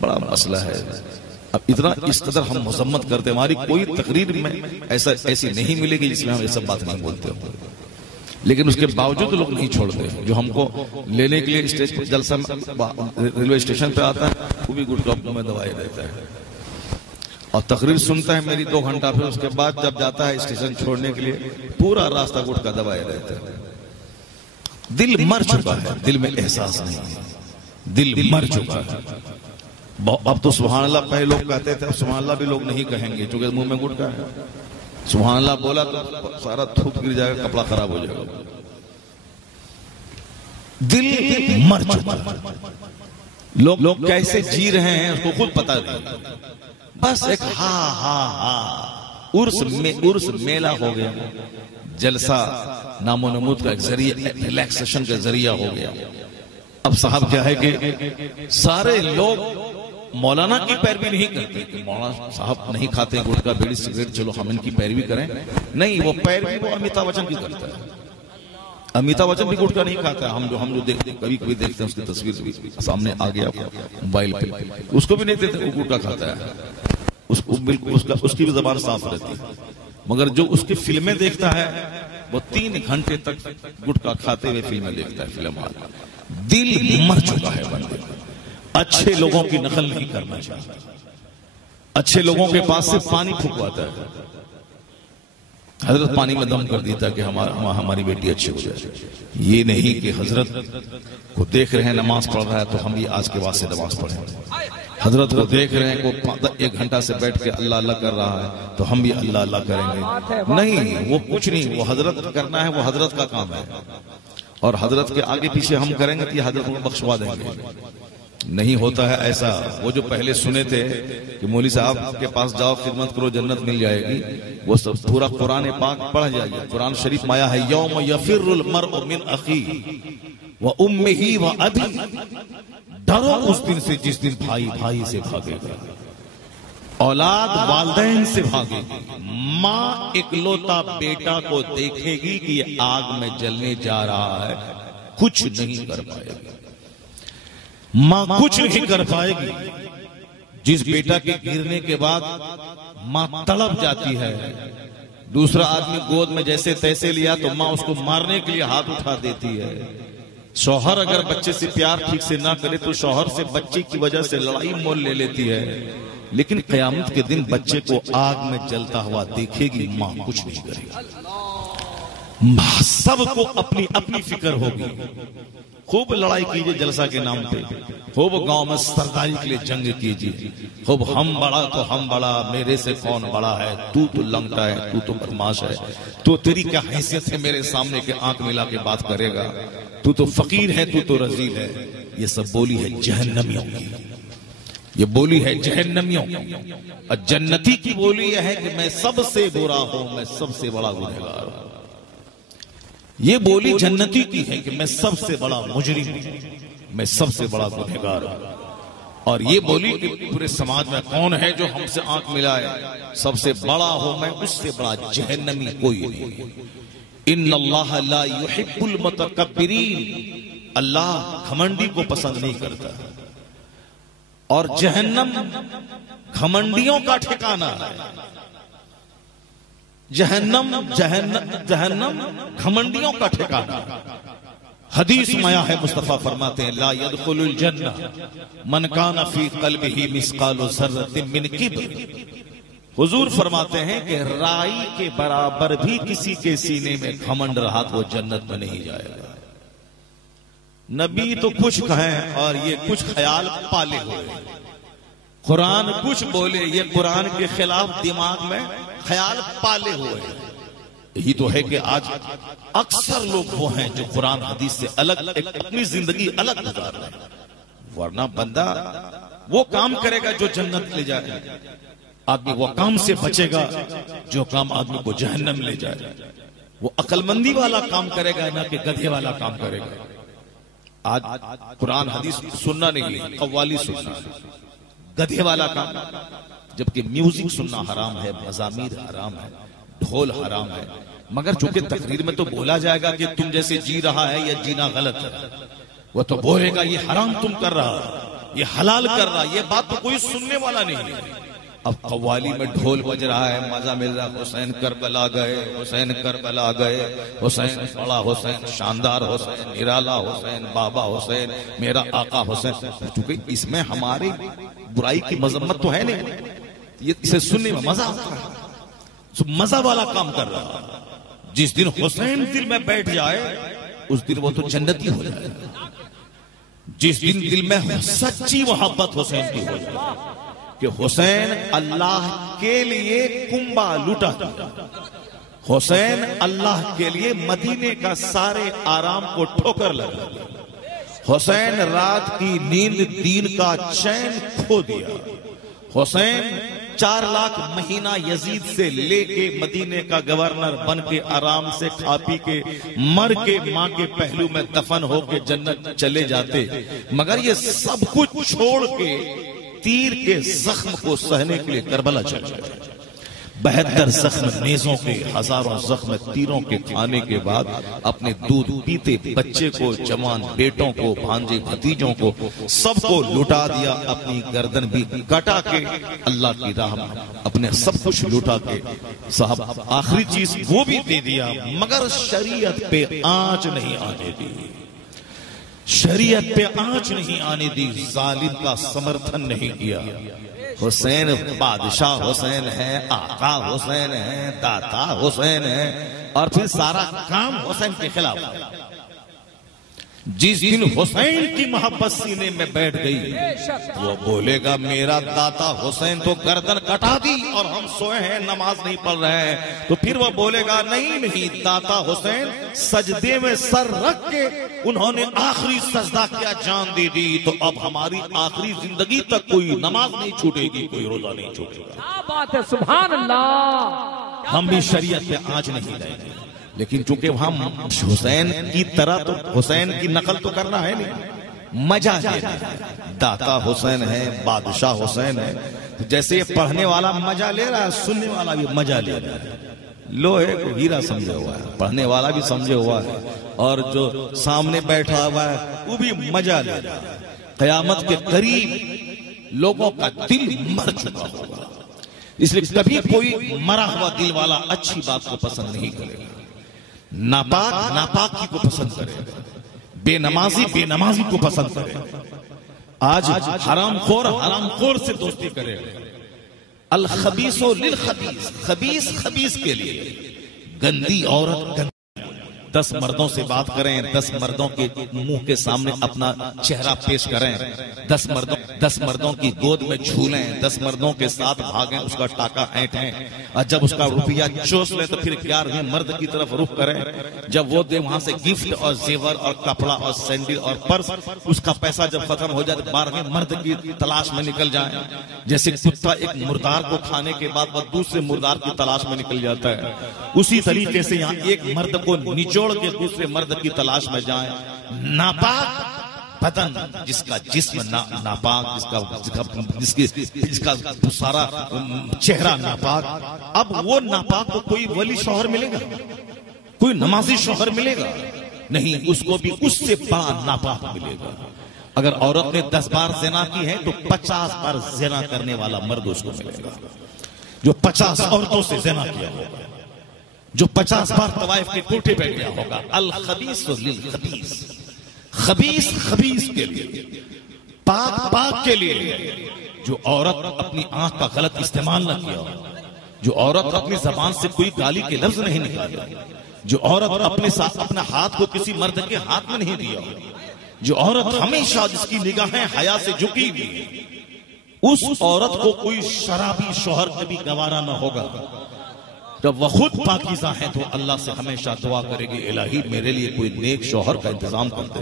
बड़ा मसला है। अब इतना इस कदर हम मजम्मत करते, हमारी कोई तकरीर में ऐसी नहीं मिलेगी जिसमें हम ये सब बात नहीं बोलते हो, लेकिन उसके बावजूद लोग नहीं छोड़ते। जो हमको लेने के लिए स्टेज पर जलसा रेलवे स्टेशन पे आता है, वो भी गुटखा में दवाई देता है और तकरीर सुनता है मेरी 2 घंटा, फिर उसके बाद जब जाता है स्टेशन छोड़ने के लिए पूरा रास्ता गुटखा दबाए रहता है। दिल मर चुका है, दिल में एहसास नहीं है, दिल मर चुका है। अब तो सुभान अल्लाह पहले लोग कहते थे, अब सुभान अल्लाह भी लोग नहीं कहेंगे क्योंकि मुंह में गुटखा है। सुभान अल्लाह बोला तो सारा थूक गिर जाएगा, कपड़ा खराब हो जाएगा। दिल मर चुका है। लोग कैसे जी रहे हैं उसको खुद पता नहीं, बस एक उर्स मेला हो गया, जलसा नामो नमूद का एक जरिया, रिलैक्सेशन का जरिया हो गया। अब साहब क्या है कि सारे लोग मौलाना की पैरवी नहीं करते। मौलाना साहब नहीं खाते गुटखा बीड़ी सिगरेट, चलो हम इनकी पैरवी करें। नहीं, वो पैरवी वो अमिताभ बच्चन की करता है। अमिताभ बच्चन भी गुटखा नहीं खाता है। हम जो देखते कभी कभी देखते हैं, उसकी तस्वीर सामने आ गया मोबाइल पे, उसको भी नहीं देते, वो गुटखा खाता है। उसको बिल्कुल उसकी भी जबान साफ रहती है। मगर जो उसकी फिल्में देखता है वो 3 घंटे तक गुटखा खाते हुए फिल्में देखता है, फिल्म हाल। दिल मर चुका है बंदे का। अच्छे लोगों की नकल नहीं करना चाहता, अच्छे लोगों के पास से पानी फूकवाता है। हजरत पानी में दम कर देता कि हमारी बेटी अच्छी हो जाए। ये नहीं कि हजरत को देख रहे हैं नमाज पढ़ रहा है तो हम भी आज के बाद से नमाज पढ़ें। हजरत को देख रहे हैं वो 1 घंटा से बैठ के अल्लाह अल्लाह कर रहा है तो हम भी अल्लाह अल्लाह करेंगे। नहीं, वो कुछ नहीं, वो हजरत करना है, वो हजरत का काम है। और हजरत के आगे पीछे हम करेंगे तो ये हजरत को बख्शवा देंगे। नहीं होता है ऐसा। वो जो पहले सुने थे कि मौली साहब के पास जाओ, खिदमत करो, जन्नत मिल जाएगी, वो सब पूरा कुरान पाक पढ़ जाइए। कुरान शरीफ में आया है, यौम यफिरुल मर्उ मिन अखी व उम्मिही व अबी, डरो उस दिन से जिस दिन भाई भाई से भागेगा, औलाद वालिदैन से भागेगी, माँ इकलौता बेटा को देखेगी कि ये आग में जलने जा रहा है, कुछ नहीं कर पाएगी। माँ कुछ नहीं कर पाएगी। जिस बेटा के गिरने के बाद माँ तड़प जाती है, दूसरा आदमी गोद में जैसे तैसे लिया तो माँ उसको मारने के लिए हाथ उठा देती है। शौहर अगर बच्चे से प्यार ठीक से ना करे तो शौहर से बच्चे की वजह से लड़ाई मोल ले लेती है। लेकिन कयामत के दिन बच्चे को आग में जलता हुआ देखेगी, माँ कुछ नहीं करेगी। सबको अपनी अपनी फिक्र होगी। खूब लड़ाई कीजिए जलसा के नाम पे, खूब गांव में सरदारी के लिए जंग कीजिए, खूब हम बड़ा तो हम बड़ा, मेरे से कौन बड़ा है, तू तो लंगटा है, तू तो बदमाश है, तो तेरी क्या हैसियत है मेरे सामने के आंख मिला के बात करेगा, तू तो फकीर है, तू तो रजील है। ये सब बोली है जहन्नमियों की, ये बोली है जहन्नमियों की। और जन्नती की बोली यह है कि मैं सबसे बुरा हूं, मैं सबसे बड़ा गुनहगार हूं। ये बोली जन्नती की है कि मैं सबसे बड़ा मुजरिम हूं, मैं सबसे बड़ा गुनहगार हूं। और ये बोली कि पूरे समाज में कौन है जो हमसे आंख मिलाए, सबसे बड़ा हो मैं, उससे बड़ा जहन्नमी कोई नहीं। इन्नल्लाह ला युहिब्बुल मुतकब्बिरीन, अल्लाह घमंडी को पसंद नहीं करता। और जहन्नम घमंडियों का ठिकाना है। जहन्नम घमंडियों का ठिकाना। हदीस में आया है, मुस्तफा फरमाते हैं ला यदखुलुल जन्नह मन काना फी क़ल्बिही मिस्क़ालु ज़र्रतिन मिन किब्र। हुजूर फरमाते हैं कि राई के बराबर भी किसी के सीने में घमंड रहा तो वो जन्नत में नहीं जाएगा। नबी तो कुछ कहें और ये कुछ ख्याल पाले हुए, कुरान कुछ बोले, ये कुरान के खिलाफ दिमाग में ख्याल पाले हुए। यही तो है कि आज अक्सर लोग वो हैं जो कुरान हदीस से अलग एक अपनी जिंदगी अलग गुजार रहे हैं। वरना बंदा वो काम करेगा जो जन्नत ले जाए, आदमी वो काम से बचेगा जो काम आदमी को जहन्नम ले जाए। वो अक्लमंदी वाला काम करेगा ना कि गधे वाला काम करेगा। आज कुरान हदीस सुनना नहीं, कव्वाली सुनना, गधे वाला काम। जबकि म्यूजिक सुनना हराम है, मज़ामीर हराम है, ढोल हराम है। मगर चूंकि तकरीर में तो बोला जाएगा कि तुम जैसे जी रहा है या जीना गलत है, वो तो बोलेगा ये हराम तुम कर रहा, ये हलाल कर रहा। ये बात तो कोई सुनने वाला नहीं है। अब कव्वाली में ढोल बज रहा है, मजा मिल रहा है, हुसैन करबला गए, हुसैन करबला गए, हुसैन बड़ा हुसैन, शानदार हुसैन, निराला हुसैन, बाबा हुसैन, मेरा आका हुसैन। चूंकि इसमें हमारी बुराई की मजम्मत तो है नहीं, ये इसे सुनने में मजा आता है। तो मजा वाला काम कर रहा है। जिस दिन हुसैन दिल में बैठ जाए उस दिन वो तो जन्नती हो जाए। जिस दिन दिल में सच्ची मोहब्बत हुसैन की हो जाए कि हुसैन अल्लाह के लिए कुंबा लूटा दिया, हुसैन अल्लाह के लिए मदीने का सारे आराम को ठोकर लगा, हुसैन रात की नींद दीन का चैन खो दिया, हुसैन 4 लाख महीना यजीद से लेके मदीने का गवर्नर बन के आराम से खा पी के मर के मां के पहलू में दफन होके जन्नत चले जाते। मगर ये सब कुछ छोड़ के तीर के जख्म को सहने के लिए करबला चल गए। 72 जख्म नेज़ों के, हजारों जख्म तीरों के खाने के बाद अपने दूध पीते बच्चे को, जवान बेटों को, भांजे भतीजों को, सबको लुटा दिया। अपनी गर्दन भी कटा के अल्लाह की राह में अपने सब कुछ लुटा के साहब आखिरी चीज वो भी दे दिया। मगर शरीयत पे आंच नहीं आने दी, शरीयत पे आंच नहीं आने दी, जालिम का समर्थन नहीं किया। हुसैन बादशाह हुसैन है, आका हुसैन है, दाता हुसैन है, और फिर सारा काम हुसैन के खिलाफ। जिस दिन हुसैन की मोहब्बत सीने में बैठ गई वो बोलेगा मेरा दाता हुसैन तो गर्दन कटा दी और हम सोए हैं, नमाज नहीं पढ़ रहे हैं। तो फिर वो बोलेगा नहीं नहीं, दाता हुसैन सजदे में सर रख के उन्होंने आखिरी सजदा किया, जान दे दी। तो अब हमारी आखिरी जिंदगी तक कोई नमाज नहीं छूटेगी, कोई रोजा नहीं छूटेगा। क्या बात है, सुभान अल्लाह। हम भी शरीयत पे आंच नहीं लाएंगे, लेकिन चूंकि हम हुसैन की तरह तो हुसैन की नकल तो करना है नहीं, मजा लेना है। दाता हुसैन है, बादशाह हुसैन है, तो जैसे ये पढ़ने वाला मजा ले रहा है, सुनने वाला भी मजा ले रहा है। लोहे को हीरा समझे हुआ है, पढ़ने वाला भी समझे हुआ है, और जो सामने बैठा हुआ है वो भी मजा ले रहा है। कयामत के करीब लोगों का दिल मर चुका होगा, इसलिए कभी कोई मरा हुआ दिल वाला अच्छी बात को पसंद नहीं करेगा, नापाक नापाकी को पसंद करेगा, बेनमाजी बेनमाजी को पसंद करेगा। आज हरामखोर से दोस्ती करेगा। अल खबीसो लिल खबीस, खबीस खबीस के लिए। गंदी औरत 10 मर्दों से बात करें, 10 मर्दों के मुंह के सामने अपना चेहरा पेश करें, 10 मर्दों की गोद में झूलें, 10 मर्दों के साथ भागें, उसका टाका ऐंठें, और जब उसका रुपया चूस लें तो फिर 11वें मर्द की तरफ रुख करें। जब वो दे वहां से गिफ्ट और जेवर और कपड़ा और सैंडल और पर्स, उसका पैसा जब खत्म हो जाए तो 12वें मर्द की तलाश में निकल जाए। जैसे कुत्ता एक मुर्दार को खाने के बाद वह दूसरे मुर्दार की तलाश में निकल जाता है, उसी तरीके से यहाँ एक मर्द को निचोड़ के दूसरे मर्द की तलाश में जाए। नापाक बदन, जिसका जिस्म नापाक, जिसका सारा चेहरा नापाक, अब वो नापाक को कोई वली शौहर मिलेगा, कोई नमाजी शौहर मिलेगा नहीं, उसको भी उससे बड़ा नापाक मिलेगा। अगर औरत ने 10 बार ज़िना की है तो 50 बार ज़िना करने वाला मर्द उसको मिलेगा, जो 50 औरतों से ज़िना किया होगा, जो 50 बार तवाइफ के कोठे बैठ गया होगा। अल खबीस लिल खबीस, खबीस खबीस के लिए, पाक पाक के लिए। जो औरत अपनी आंख का गलत इस्तेमाल न किया हो, जो औरत अपनी जबान से कोई गाली के लफ्ज नहीं निकाला, जो औरत अपने साथ अपना हाथ को किसी मर्द के हाथ में नहीं दिया, जो औरत हमेशा जिसकी निगाहें हया से झुकी हुई, उस औरत को कोई शराबी शौहर कभी गवारा न होगा। जब वह खुद पाकीज़ा है तो अल्लाह से हमेशा दुआ करेगी, इलाही मेरे लिए कोई नेक शौहर का इंतजाम कर दे।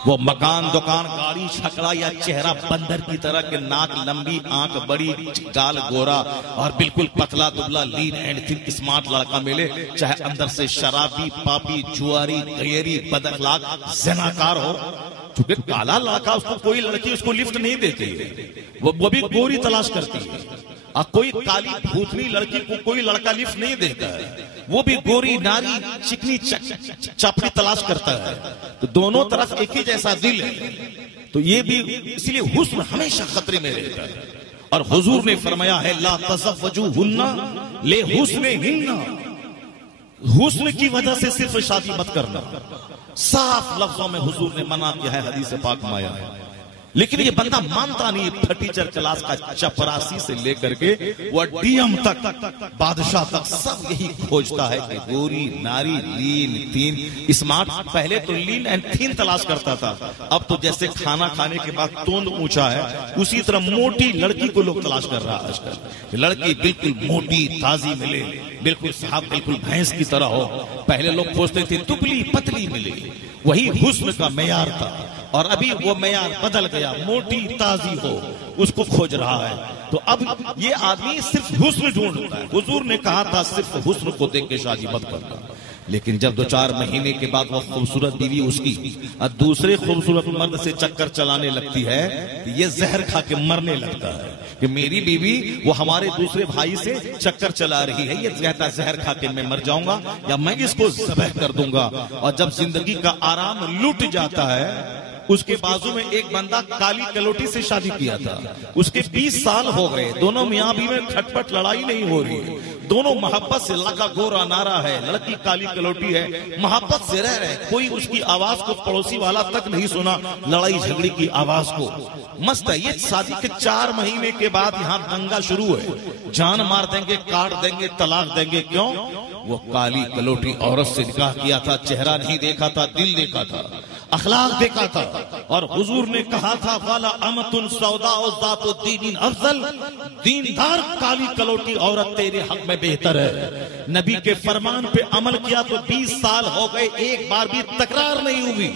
वो मकान दुकान गाड़ी छकड़ा या चेहरा बंदर की तरह के, नाक लंबी आंख बड़ी गाल गोरा और बिल्कुल पतला दुबला लीन एंड थिन स्मार्ट लड़का मिले, चाहे अंदर से शराबी पापी जुआरी गैरी बदअखलाक ज़िनाकार हो, क्योंकि काला लड़का उसको कोई लड़की उसको लिफ्ट नहीं देती, वो भी गोरी तलाश करती है। और कोई काली भूतनी लड़की को कोई लड़का लिफ्ट नहीं देता है, वो भी गोरी नारी चिकनी चापड़ी तलाश करता है। तो दोनों तरफ एक ही जैसा दिल है, तो ये भी इसलिए हुस्न हमेशा खतरे में रहता है। और हुजूर ने फरमाया है, ला तज़व्वजुहुन्ना ले हुस्निहिन्ना, हुस्न की वजह से सिर्फ शादी मत करना। साफ लफ्जों में हुजूर ने मना किया है, हदीस पाक में आया है। लेकिन ये बंदा मानता नहीं, फटीचर क्लास का चपरासी से लेकर के वो डीएम तक, बादशाह तक, सब यही खोजता है कि गोरी नारी लीन थीन स्मार्ट। पहले तो लीन एंड थीन तलाश करता था, अब तो जैसे खाना खाने के बाद तोंद ऊंचा है, उसी तरह मोटी लड़की को लोग तलाश कर रहा है आजकल। लड़की बिल्कुल मोटी ताजी मिले, बिल्कुल साहब बिल्कुल भैंस की तरह हो। पहले लोग खोजते थे दुबली पतली मिले, वही हुस्न का मेयार था। और अभी वो मेयार बदल गया, मोटी ताजी हो, उसको खोज रहा है। तो अब ये आदमी सिर्फ हुस्न ढूंढता है। हुजूर ने कहा था सिर्फ हुस्न को देख के शादी मत करना। लेकिन जब 2-4 महीने के बाद वो खूबसूरत बीवी उसकी और दूसरे खूबसूरत मर्द से चक्कर चलाने लगती है, ये जहर खा के मरने लगता है कि मेरी बीवी वो हमारे दूसरे भाई से चक्कर चला रही है, ये कहता जहर खा के मैं मर जाऊंगा या मैं इसको ज़बह कर दूंगा। और जब जिंदगी का आराम लुट जाता है, उसके बाजू में एक बंदा काली कलोटी से शादी किया था, उसके 20 साल हो गए, दोनों मियां बीवी में खटपट लड़ाई नहीं हो रही है, दोनों मोहब्बत से, लड़का गोरा नारा है, लड़की काली कलोटी है, मोहब्बत से रह रहे। कोई उसकी आवाज को पड़ोसी वाला तक नहीं सुना, लड़ाई झगड़ी की आवाज को। मस्त है। ये शादी के 4 महीने के बाद यहाँ दंगा शुरू है, जान मार देंगे, काट देंगे, तलाक देंगे। क्यों? वो काली कलोटी औरत से निकाह किया था, चेहरा नहीं देखा था, दिल देखा था, अखलाक देखा था। और हुजूर ने कहा था, वाला अमतुन सौदा ज़ातु दीनिन अफजल, दीनदार काली कलोटी औरत तेरे हक में बेहतर है। नबी के फरमान पे अमल किया तो 20 साल हो गए, एक बार भी तकरार नहीं हुई,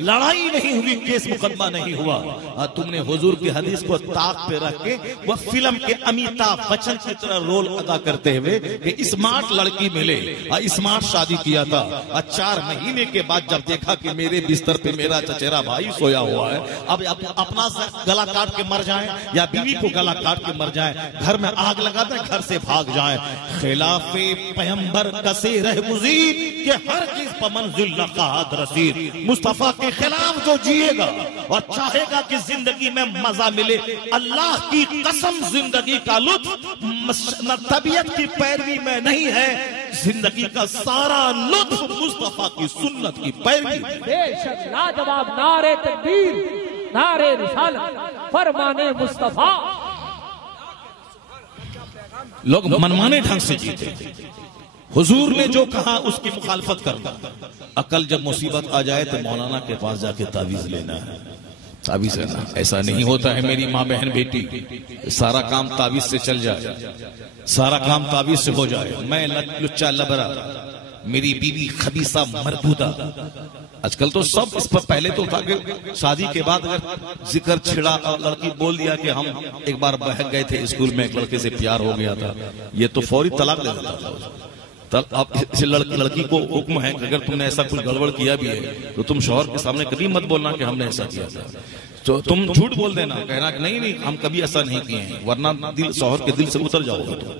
लड़ाई नहीं हुई, केस मुकदमा नहीं हुआ। और तुमने हुजूर की हदीस को ताक पे रख के वह फिल्म के अमिताभ बच्चन की तरह रोल अदा करते हुए कि स्मार्ट लड़की मिले और स्मार्ट शादी किया था। और 4 महीने के बाद जब देखा कि मेरे बिस्तर पे मेरा चचेरा भाई सोया हुआ है, अब अपना गला काट के मर जाए या बीवी को गला काट के मर जाए, घर में आग लगा दे, घर से भाग जाए। खिलाफे पैगंबर कसे रह गुज़ीर के हर चीज पर मंजिल लक़ाद रसीद। मुस्तफा के के खिलाफ जो जिएगा और चाहेगा कि जिंदगी में मजा मिले, अल्लाह की कसम जिंदगी का लुत्फ तबीयत की पैरवी में नहीं है, जिंदगी का सारा लुत्फ मुस्तफा की सुन्नत की पैरवी में। बेशक लाजवाब नारे तकबीर, नारे रिसालत, फरमाने मुस्तफा। लोग मनमाने ढंग से जीते, हुजूर ने जो कहा उसकी मुखालफत करना। अकल जब मुसीबत आ जाए तो मौलाना के पास जाके तावीज लेना है, तावीज लेना। ऐसा नहीं होता है मेरी माँ बहन बेटी, सारा काम तावीज से चल जाए, सारा काम तावीज से हो जाए। मैं लुच्चा लबरा, मेरी बीवी खबीसा मरबूदा। आजकल तो सब इस पर, पहले तो था कि शादी के बाद अगर जिक्र छिड़ा और लड़की बोल दिया कि हम एक बार बहक गए थे स्कूल में, एक लड़के से प्यार हो गया था, ये तो फौरी तलाक दे देता था। तब अब लड़की को हुक्म है कि अगर तुमने ऐसा कुछ गड़बड़ किया भी है तो तुम शौहर के सामने कभी मत बोलना कि हमने ऐसा किया था, तो तुम झूठ बोल देना, कहना कि नहीं हम कभी ऐसा नहीं किए हैं, वरना दिल शौहर के दिल से उतर जाओगे। तो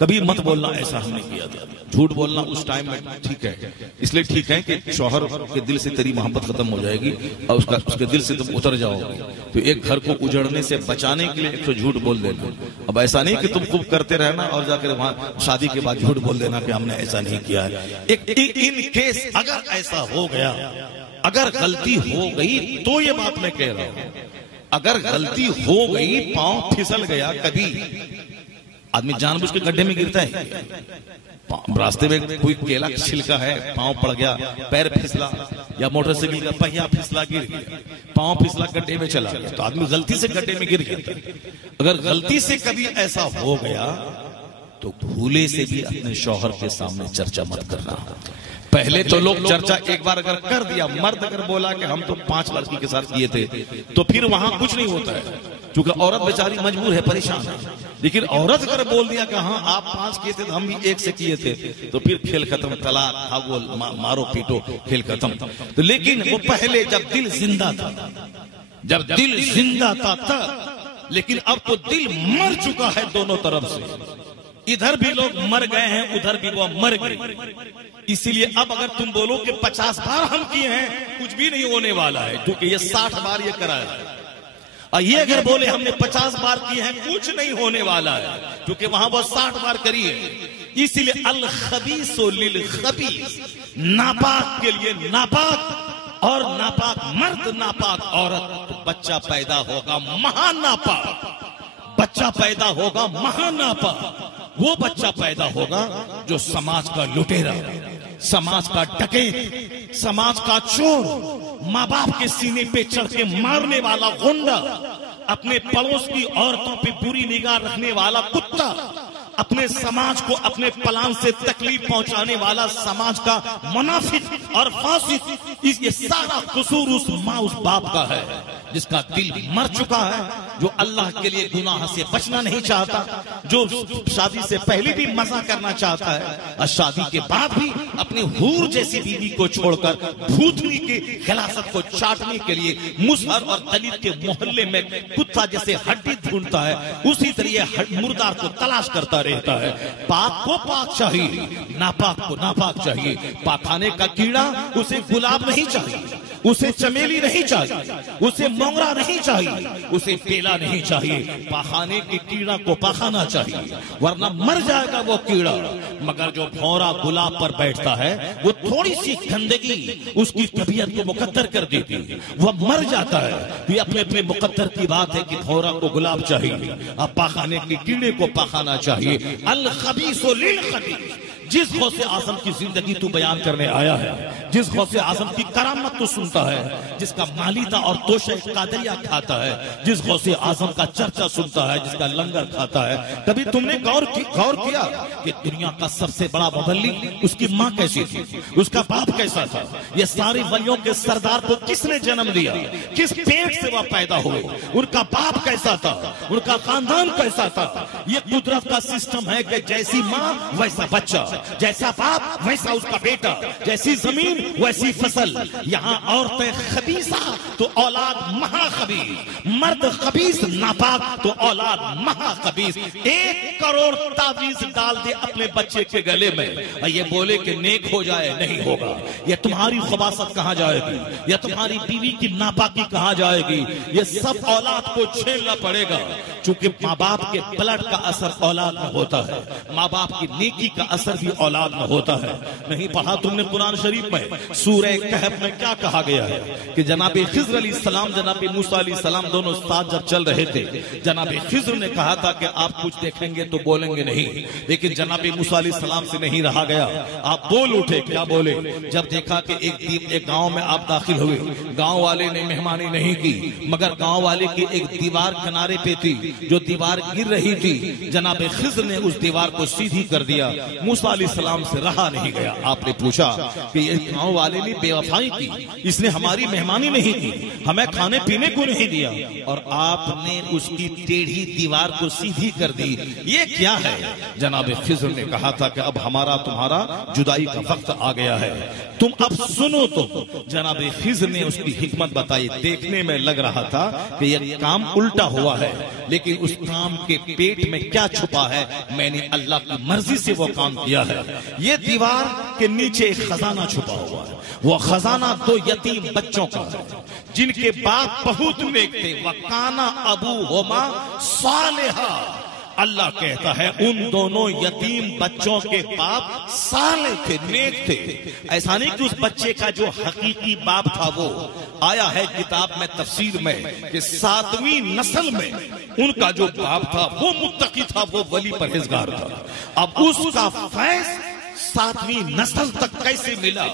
कभी मत बोलना ऐसा हमने किया था। झूठ बोलना उस टाइम में ठीक है, इसलिए ठीक है कि शौहर के दिल से तेरी मोहब्बत खत्म हो जाएगी और उसके दिल से तुम उतर जाओगे। तो एक घर को उजड़ने से बचाने के लिए एक तो झूठ बोल देना। अब ऐसा नहीं कि तुम खूब करते रहना और जाकर वहां शादी के बाद झूठ बोल देना कि हमने ऐसा नहीं किया है। एक इन केस अगर ऐसा हो गया, अगर गलती हो गई तो ये बात मैं कह रहा हूं, अगर गलती हो गई, पांव फिसल गया, कभी आदमी जानबूझ के गड्ढे में गिरता है, रास्ते में कोई केला छिलका है, पांव पड़ गया, पैर फिसला, या मोटरसाइकिल का पहिया फिसला, गिर गया, पांव फिसला, गड्ढे में चला गया, तो आदमी गलती से गड्ढे में गिर गया। अगर गलती से कभी ऐसा हो गया तो भूले से भी अपने शौहर के सामने चर्चा मत करना। पहले तो लोग चर्चा एक बार अगर कर दिया, मर्द अगर बोला कि हम तो 5 लड़की के साथ किए थे, तो फिर वहां कुछ नहीं होता है, क्योंकि औरत बेचारी मजबूर है, परेशान है। लेकिन औरत अगर बोल दिया कि हाँ आप 5 किए थे तो हम भी 1 से किए थे, तो फिर खेल खत्म, तलाक, भागो, मारो पीटो, खेल खत्म। तो लेकिन वो पहले जब दिल जिंदा था, जब दिल जिंदा था, लेकिन अब तो दिल मर चुका है दोनों तरफ से। इधर भी लोग मर गए हैं, उधर भी वो मर गए। इसीलिए अब अगर तुम बोलो कि 50 बार हम किए हैं, कुछ भी नहीं होने वाला है, क्योंकि ये 60 बार ये कराया है। और ये अगर बोले हमने 50 बार किए हैं, कुछ नहीं होने वाला है, क्योंकि वहां वो 60 बार करी है। इसीलिए अल खबीसो लिल खबीस, नापाक के लिए नापाक, और नापाक मर्द, नापाक औरत, तो बच्चा पैदा होगा महानापाक, बच्चा पैदा होगा महानापाक। वो बच्चा पैदा होगा जो समाज का लुटेरा, समाज का डकैत, समाज का चोर, माँ बाप के सीने पे चढ़ के मारने वाला गुंडा, अपने पड़ोस की औरतों पे बुरी निगाह रखने वाला कुत्ता, अपने समाज को अपने प्लान से तकलीफ पहुंचाने वाला समाज का मुनाफिक और फासिक, ये सारा कसूर उस माँ उस बाप का है जिसका दिल मर चुका है, जो अल्लाह के लिए गुनाह से बचना नहीं चाहता, जो शादी से पहले भी मजा करना चाहता है और शादी के बाद भी अपनी हूर जैसी बीवी को छोड़कर भूतनी के खिलाफत को चाटने के लिए मुसहर और दलित के मोहल्ले में कुत्ता जैसे हड्डी ढूंढता है, उसी तरह मुर्दार को तलाश करता रहता है। पाक को पाक चाहिए, नापाक को नापाक चाहिए। पाखाने का कीड़ा उसे गुलाब नहीं चाहिए, उसे चमेली नहीं चाहिए, उसे मोगरा नहीं चाहिए, उसे बेला नहीं चाहिए। पाखाने के कीड़ा को पाखाना चाहिए, वरना मर जाएगा वो कीड़ा। मगर जो भौरा गुलाब पर बैठता है, वो थोड़ी सी गंदगी उसकी तबीयत को मुकद्दर कर देती है, वह मर जाता है। ये अपने अपने मुकद्दर की बात है कि भौरा को गुलाब चाहिए, अब पाखाने के कीड़े को पाखाना चाहिए। अल खबीसो लिल खबीस, जिस गौसे आजम की जिंदगी तू बयान करने आया है, जिस गौसे आजम की करामत तू सुनता है, जिसका मालिता और तोशे कादरिया खाता है, जिस गौसे आजम का चर्चा सुनता है, जिसका लंगर खाता है, कभी तुमने गौर किया कि दुनिया का सबसे बड़ा मुबल्लिग, उसकी माँ कैसी थी, उसका बाप कैसा था, ये सारे वलियों के सरदार को किसने जन्म दिया, किस पेट से वह पैदा हुए, उनका बाप कैसा था, उनका खानदान कैसा था। ये कुदरत का सिस्टम है कि जैसी माँ वैसा बच्चा, जैसा बाप वैसा उसका बेटा, जैसी जमीन वैसी फसल। यहाँ औरतें खबीसा तो औलाद महाखबीस, मर्द खबीस नापाक तो औलाद महाखबीस। 1 करोड़ तावीज डाल दे अपने बच्चे के गले में, ये बोले कि नेक हो जाए, नहीं होगा। ये तुम्हारी खबासत कहाँ जाएगी, या तुम्हारी बीवी की नापाकी कहाँ जाएगी, ये सब औलाद को झेलना पड़ेगा। चूंकि माँ बाप के ब्लड का असर औलाद में होता है, माँ बाप की नेकी का असर भी औलाद में होता है। नहीं पढ़ा तुमने कुरान शरीफ में सूरह कहफ में क्या कहा गया है कि जनाब खिज़्र अलैहिस्सलाम जनाब मूसा अलैहिस्सलाम दोनों साथ जब चल रहे थे, जनाब खिज़्र ने कहा था कि आप कुछ देखेंगे तो बोलेंगे नहीं, लेकिन जनाब मूसा अलैहिस्सलाम से नहीं रहा गया, आप बोल उठे। क्या बोले? जब देखा कि एक गांव में आप दाखिल हुए, गांव वाले ने मेहमानी नहीं की, मगर गांव वाले की एक दीवार किनारे पे थी, जो दीवार गिर रही थी, जनाब खिज़्र ने उस दीवार को सीधी कर दिया। मूसा अलैहिस्सलाम से रहा नहीं गया। आपने पूछा कि ये गांव वाले ने बेवफाई की, इसने हमारी मेहमानी नहीं की, हमें खाने पीने को नहीं दिया, और आपने उसकी टेढ़ी दीवार को सीधी कर दी, ये क्या है? जनाब खिज़्र ने कहा था कि अब हमारा तुम्हारा जुदाई का वक्त आ गया है, तुम अब सुनो। तो जनाब खिज़्र ने उसकी हिकमत बताई। देखने में लग रहा था कि यह काम उल्टा हुआ है, लेकिन उस काम के पेट में क्या छुपा है, मैंने अल्लाह की मर्जी से वो काम किया है। ये दीवार के नीचे एक खजाना छुपा हुआ है, वो खजाना 2 यतीम बच्चों का है, जिनके बाप बहुत नेक थे। वकाना अबूहुमा सालिहा, अल्लाह कहता है उन दोनों यतीम बच्चों के बाप साले थे, नेक थे। ऐसा नहीं कि उस बच्चे का जो हकीकी बाप था वो आया है किताब में तफसीर में कि 7वीं नस्ल में उनका जो बाप था वो मुत्तकी था, वो वली परहेजगार था। अब उसका फैज़ 7वीं नस्ल तक कैसे मिला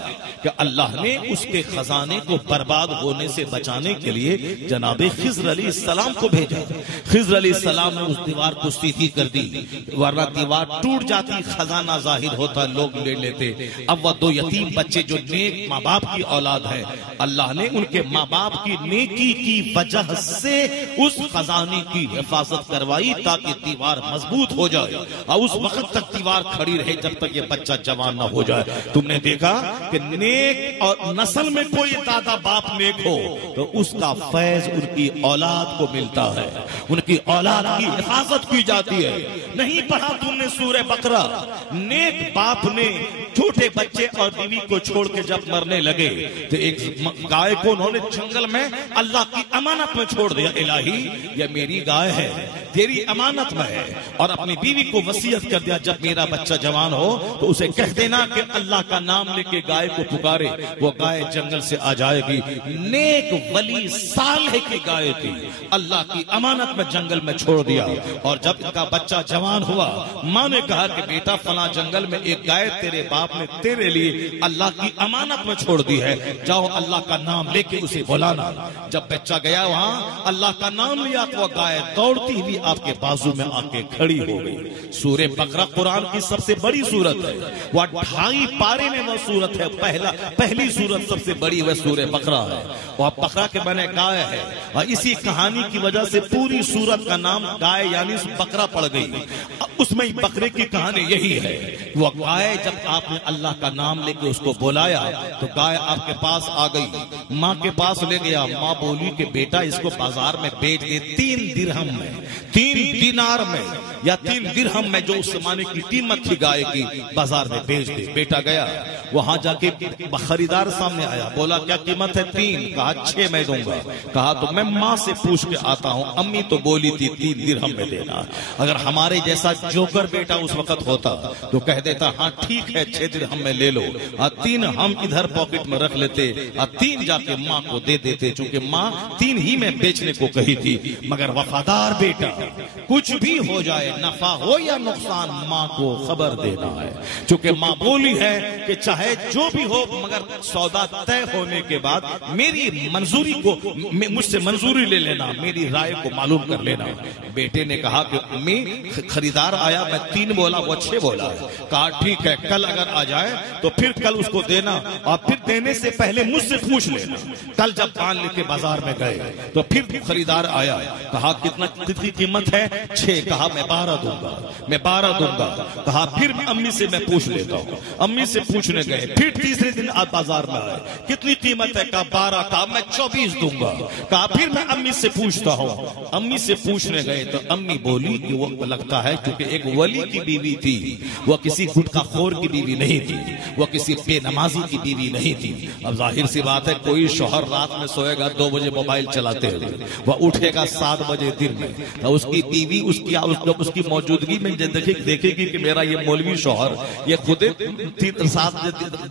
कि अल्लाह ने उसके खजाने को बर्बाद होने से बचाने के लिए जनाब खिज़्र अलैहिस्सलाम को भेजा। खिज़्र अलैहिस्सलाम ने उस दीवार को सीधी कर दी, वरना दीवार टूट जाती, खजाना जाहिर होता, लोग ले लेते। अब वह 2 यतीम बच्चे जो नेक माँ बाप की औलाद है, अल्लाह ने उनके माँ बाप की नेकी की वजह से उस खजाने की हिफाजत करवाई ताकि दीवार मजबूत हो जाए, और उस वक्त तक दीवार खड़ी रहे जब तक ये बच्चा जवान न हो जाए। तुमने देखा कि नेक और नस्ल में कोई दादा बाप नेक हो तो उसका फैज उनकी औलाद को मिलता है, उनकी औलाद की हिफाजत की जाती है। नहीं पढ़ा तुमने सूरह बकरा, नेक बाप ने छोटे बच्चे और बीवी को छोड़ के जब मरने लगे तो एक गाय को उन्होंने जंगल में अल्लाह की अमानत में छोड़ दिया। इलाही, यह मेरी गाय है, तेरी अमानत में है, और अपनी बीवी को वसीयत कर दिया जब मेरा बच्चा जवान हो तो उसे कह देना कि अल्लाह का नाम लेके गाय को पुकारे, वो गाय जंगल से आ जाएगी। नेक वली सालेह की गाय थी, अल्लाह की अमानत में जंगल में छोड़ दिया। और जब इनका बच्चा जवान हुआ, माँ ने कहा कि बेटा फला जंगल में एक गाय तेरे बाप ने तेरे लिए अल्लाह की अमानत में छोड़ दी है, जाओ अल्लाह का नाम लेके उसे बुलाना। जब बच्चा गया वहां, अल्लाह का नाम लिया तो वह गाय दौड़ती हुई आपके बाजू में आके खड़ी हो गई। सूरह बकरा कुरान की सबसे बड़ी सूरत है, वह 2.5 पारे में वह सूरत है, पहली सूरत सबसे बड़ी वह सूरह बकरा है। वह बकरा के बने गाय है, और इसी कहानी की वजह से पूरी सूरत का नाम गाय यानी बकरा पड़ गई। उसमें बकरे की कहानी यही है, वह गाय जब आपने अल्लाह का नाम लेके उसको बुलाया तो गाय आपके पास आ गई, माँ के पास ले गया। माँ बोली कि बेटा इसको बाजार में बेच दे 3 दिरहम में, 3 दिनार में, या 3 दिरहम में, जो उस जमाने की कीमत थी गाय की, बाजार में बेच दे। बेटा गया, वहां जाके खरीदार सामने आया, बोला क्या कीमत है? 3। कहा 6 मैं दूंगा। कहा तो मैं माँ से पूछ के आता हूँ, अम्मी तो बोली थी 3 दिरहम में देना। अगर हमारे जैसा जोकर बेटा उस वक्त होता तो कह देता हाँ ठीक है 6 दिरहम में ले लो, 3 हम इधर पॉकेट में रख लेते, 3 जाके माँ को दे देते, चूंकि माँ 3 ही में बेचने को कही थी। मगर वफादार बेटा, कुछ भी हो जाए, नफा हो या नुकसान, माँ को खबर देना है, चूंकि माँ बोली है कि चाहे जो भी हो मगर सौदा तय होने के बाद मेरी मंजूरी को, मुझसे मंजूरी ले लेना, मेरी राय को मालूम कर लेना। बेटे ने कहा कि अम्मी खरीदार आया, मैं 3 बोला, वो 6 बोला। कहा ठीक है, कल अगर आ जाए तो फिर कल उसको देना, और फिर देने से पहले मुझसे पूछ लेना। कल जब पान लेके बाजार में गए तो फिर खरीदार आया, कहा कितनी कीमत है? 6। कहा मैं 12 दूंगा, मैं 12 दूंगा। कहा फिर अम्मी से मैं पूछ लेता हूँ। अम्मी से पूछने गए, फिर तीसरे दिन आप बाजार में आए, कितनी कीमत है? कहा 12। कहा मैं 24 दूंगा। कहा फिर मैं अम्मी से पूछता हूँ। अम्मी से पूछने गए तो अम्मी बोली कि वो लगता है क्योंकि एक वली की बीवी थी, वो किसी गुटखाखोर की बीवी नहीं थी, वो किसी बेनमाजी की बीवी नहीं थी। अब जाहिर सी बात है, कोई शौहर रात में सोएगा 2 बजे मोबाइल चलाते हुए, वह उठेगा 7 बजे दिन में, तो उसकी बीवी उसकी मौजूदगी में देखेगी कि मेरा ये मौलवी शौहर ये खुद 7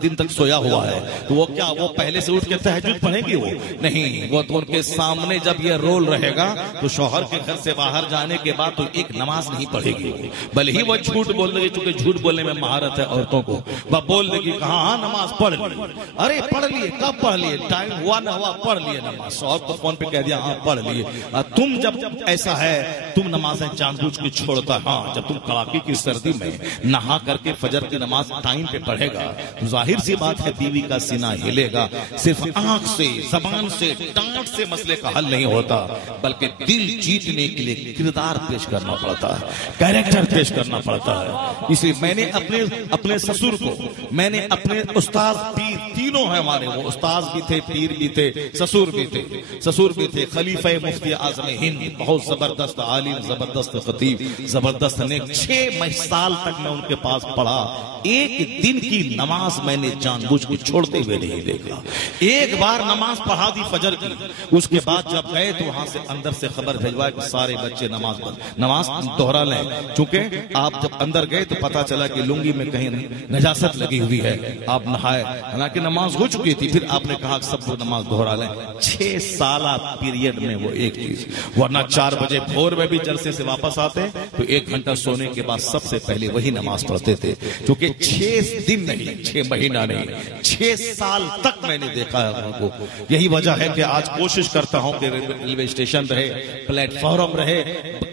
दिन तक सोया हुआ है, तो वो क्या वो पहले से उठ के तहज्जुद पढ़ेगी? वो नहीं, वो तो उनके सामने जब ये रोल रहेगा तो शौहर के घर से बाहर जाने के बाद तो एक नमाज नहीं पढ़ेगी, भले ही वो झूठ बोल देगी, क्योंकि झूठ बोलने में महारत है औरतों को। वह बोल देगी कहा हाँ नमाज पढ़ ली। अरे पढ़ लिए, कब पढ़ लिए? टाइम हुआ ना हुआ पढ़ लिए नमाज। शौहर को फोन पे कह दिया हाँ पढ़ लिए। तुम जब ऐसा है तुम नमाजें जानबूझ के छोड़ता, हाँ जब तुम कड़ाके की सर्दी में नहा करके फजर की नमाज टाइम पे पढ़ेगा, जाहिर सी बात है बीवी का सीना हिलेगा। सिर्फ आंख से, जबान से, डांट से मसले का हल नहीं होता, बल्कि दिल जीतने के लिए किरदार पेश करना पड़ता है, कैरेक्टर पेश करना पड़ता है। इसलिए मैंने अपने ससुर को, मैंने अपने उस्ताद पीर, तीनों है हमारे, वो उस्ताद भी थे, पीर भी थे, ससुर भी थे, खलीफा मुफ्ती आज़म हिंद, बहुत जबरदस्त आलिम, जबरदस्त खतीब, जबरदस्त ने 6 साल तक मैं उनके पास पढ़ा। एक दिन की नमाज मैंने जानबूझ के छोड़ते हुए नहीं देखा। एक बार नमाज पढ़ा दी फजर की, उसके बाद जब गए तो वहां से अंदर से खबर भिजवाई कि सारे बच्चे नमाज दोहरा लें। चूंकि आप जब अंदर गए तो पता चला कि लुंगी में कहीं नजासत लगी हुई है, आप नहाए, हालांकि नमाज हो चुकी थी, फिर आपने कहा सबको नमाज दोहरा लें। 6 साल पीरियड में वो एक चीज, वरना 4 बजे भोर में भी जलसे से वापस आते तो 1 घंटा सोने के बाद सबसे पहले वही नमाज पढ़ते थे। क्योंकि 6 दिन नहीं, 6 महीना नहीं, 6 साल तक मैंने देखा है उनको। यही वजह है कि आज कोशिश करता हूं कि रेलवे स्टेशन रहे, प्लेटफॉर्म रहे,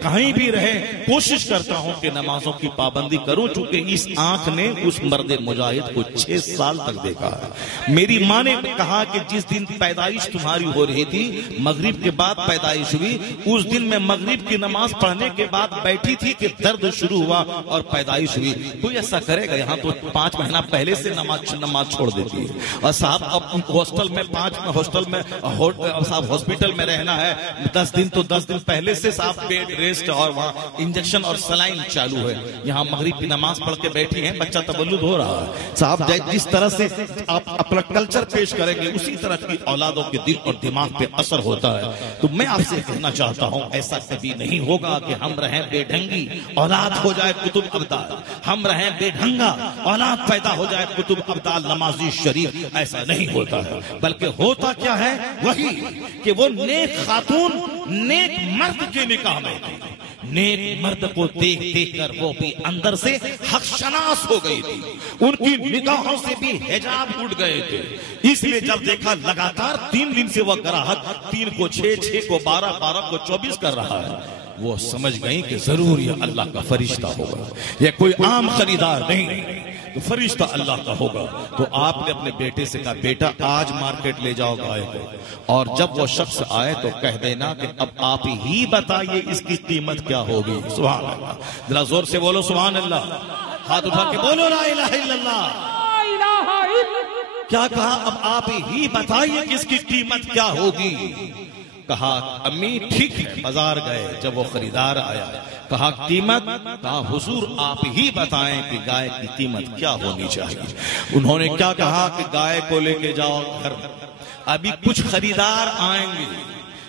कहीं भी रहे, कोशिश करता हूं कि नमाजों की पाबंदी करूं, चूंकि इस आंख ने उस मर्द मुजाहिद को 6 साल तक देखा है। मेरी माँ ने कहा कि जिस दिन पैदाइश तुम्हारी हो रही थी, मगरिब के बाद पैदाइश हुई, उस दिन मैं मगरिब की नमाज पढ़ने के बाद बैठी थी कि दर्द शुरू हुआ और पैदाइश हुई। कोई ऐसा करेगा? यहाँ तो 5 महीना पहले से नमाज छोड़ देती है। और साहब अब हॉस्टल में रहना है 10 दिन, तो 10 दिन पहले से साहब बेड रेस्ट और वहाँ इंजेक्शन और सलाइन चालू है। यहाँ मगरिब की नमाज पढ़ के बैठी है, बच्चा तबल्लुद हो रहा है। साहब जिस तरह से आप अपना कल्चर पेश करेंगे उसी तरह की औलादों के दिल और दिमाग पे असर होता है। तो मैं आपसे कहना चाहता हूँ, ऐसा कभी नहीं होगा कि हम रहें बेढंगी औलाद हो जाए कुतुब अब्दाल, हम रहें बेढंगा औलाद पैदा हो जाए कुतुब अब्दाल नमाजी शरीफ। ऐसा नहीं होता है, बल्कि होता क्या है वही कि वो नेक खातून नेक मर्द के निकाह में थी, नेक मर्द को देख देख कर वो भी अंदर से हकशनास हो गई थी, उनकी निगाहों से भी हिजाब उठ गए थे। इसलिए जब देखा लगातार 3 दिन से वह ग्राहक 3 को 6, 6 को 12, 12 को 24 कर रहा है, वो समझ गई कि जरूर ये अल्लाह का फरिश्ता होगा, यह कोई आम खरीदार नहीं, तो फरिश्ता अल्लाह का होगा। तो आपने अपने बेटे से कहा बेटा आज मार्केट ले जाओ गाय को, और जब वो शख्स आए तो कह देना कि अब आप ही बताइए इसकी कीमत क्या होगी। सुभान अल्लाह, जरा जोर से बोलो सुभान अल्लाह, हाथ उठा के बोलो ला इलाहा इल्लल्लाह। क्या कहा? अब आप ही बताइए कि इसकी कीमत क्या होगी। कहा अम्मी ठीक है। बाजार गए, जब वो खरीदार आया कहा कीमत, कहा हुजूर आप ही बताएं कि गाय की कीमत क्या होनी चाहिए। उन्होंने क्या कहा कि गाय को लेके जाओ घर, अभी कुछ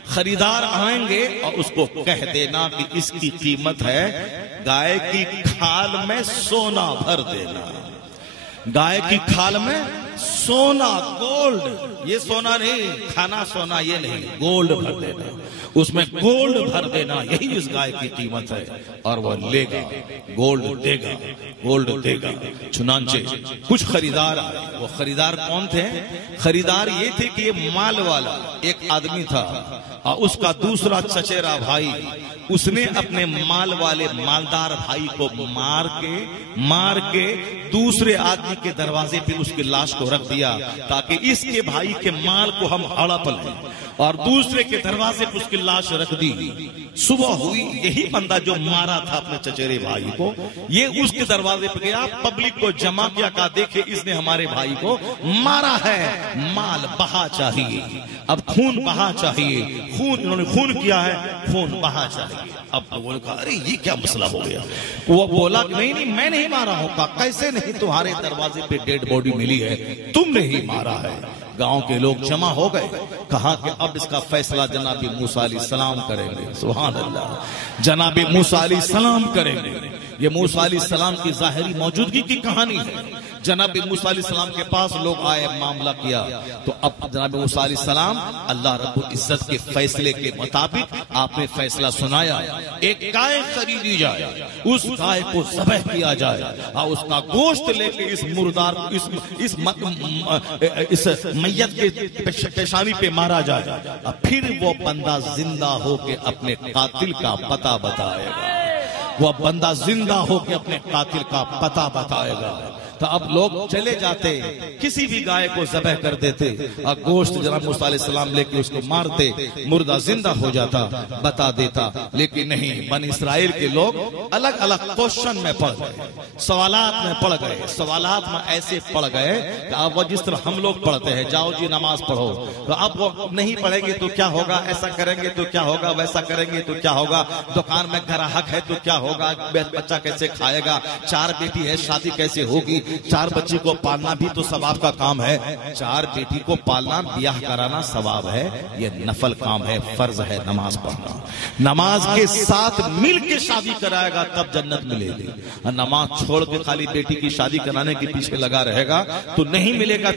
खरीदार आएंगे और उसको कह देना कि इसकी कीमत है गाय की खाल में सोना भर देना, गाय की खाल में सोना, गोल्ड, ये सोना नहीं खाना सोना, ये नहीं, गोल्ड भर देना, उसमें गोल्ड भर देना, यही इस गाय की कीमत है। और वो लेगा, गोल्ड देगा। चुनांचे कुछ खरीदार आए। वो खरीदार कौन थे? खरीदार ये थे कि ये माल वाला एक आदमी था और उसका दूसरा चचेरा भाई, उसने अपने माल वाले मालदार भाई को मार के दूसरे आदमी के दरवाजे पे उसकी लाश को रख दिया ताकि इसके भाई के माल को हम हड़प लें। और दूसरे के दरवाजे पर उसकी लाश रख दी। सुबह हुई, यही बंदा जो मारा था अपने चचेरे भाई को, ये उसके दरवाजे पर गया, पब्लिक को जमा किया, कहा देखे इसने हमारे भाई को मारा है, माल बहा चाहिए, अब खून बहा चाहिए, खून इन्होंने खून किया है, खून बहा चाहिए। अब लोगों ने कहा अरे ये क्या मसला हो गया। वो बोला कि नहीं नहीं मैं नहीं मारा हूं। कहा कैसे नहीं, तुम्हारे दरवाजे पे डेड बॉडी मिली है, तुमने ही मारा है। गांव के लोग जमा हो गए, कहा कि अब इसका फैसला जनाबी मूसा अलैहिस्सलाम करेंगे। सुभान अल्लाह, जनाबी मूसा अलैहिस्सलाम करेंगे। ये मूसा अलैहिस्सलाम की जाहिरी मौजूदगी की कहानी है। जनाबी मूसा अलैहिस्सलाम के पास लोग आए, मामला किया, तो अब जनाबी मूसा अलैहिस्सलाम अल्लाह रब्बुल इज्जत के फैसले के मुताबिक आपने फैसला सुनाया, एक गाय खरीदी जाए, उस गाय को ज़बह किया जाए और उसका गोश्त लेके इस मुर्दार इस मैयत के पेशानी पे मारा जाए, और फिर वो बंदा जिंदा होके अपने कातिल का पता बताएगा। वह बंदा जिंदा होके अपने कातिल का पता बताएगा। तो अब लोग चले जाते, किसी भी गाय को ज़बह कर देते और गोश्त जनाब मूसा अलैहिस्सलाम लेके उसको मारते, मुर्दा जिंदा हो जाता, बता देता। लेकिन नहीं, बनी इस्राइल के लोग अलग अलग क्वेश्चन में पड़ गए, सवालात में पड़ गए, सवालात में ऐसे पड़ गए कि अब वो जिस तरह हम लोग पढ़ते हैं, जाओ जी नमाज पढ़ो, तो अब वो नहीं पढ़ेंगे तो क्या होगा, ऐसा करेंगे तो क्या होगा, वैसा करेंगे तो क्या होगा, दुकान में ग्राहक है तो क्या होगा, बच्चा कैसे खाएगा, 4 बेटी है शादी कैसे होगी, 4 बच्चे को पालना भी तो सवाब का काम है, 4 बेटी को पालना ब्याह कराना सवाब है, ये नफल काम है, फर्ज है नमाज पढ़ना। नमाज के साथ मिल के शादी कराएगा तब जन्नत मिलेगी, नमाज छोड़ के खाली बेटी की शादी कराने के पीछे लगा रहेगा तो नहीं मिलेगा।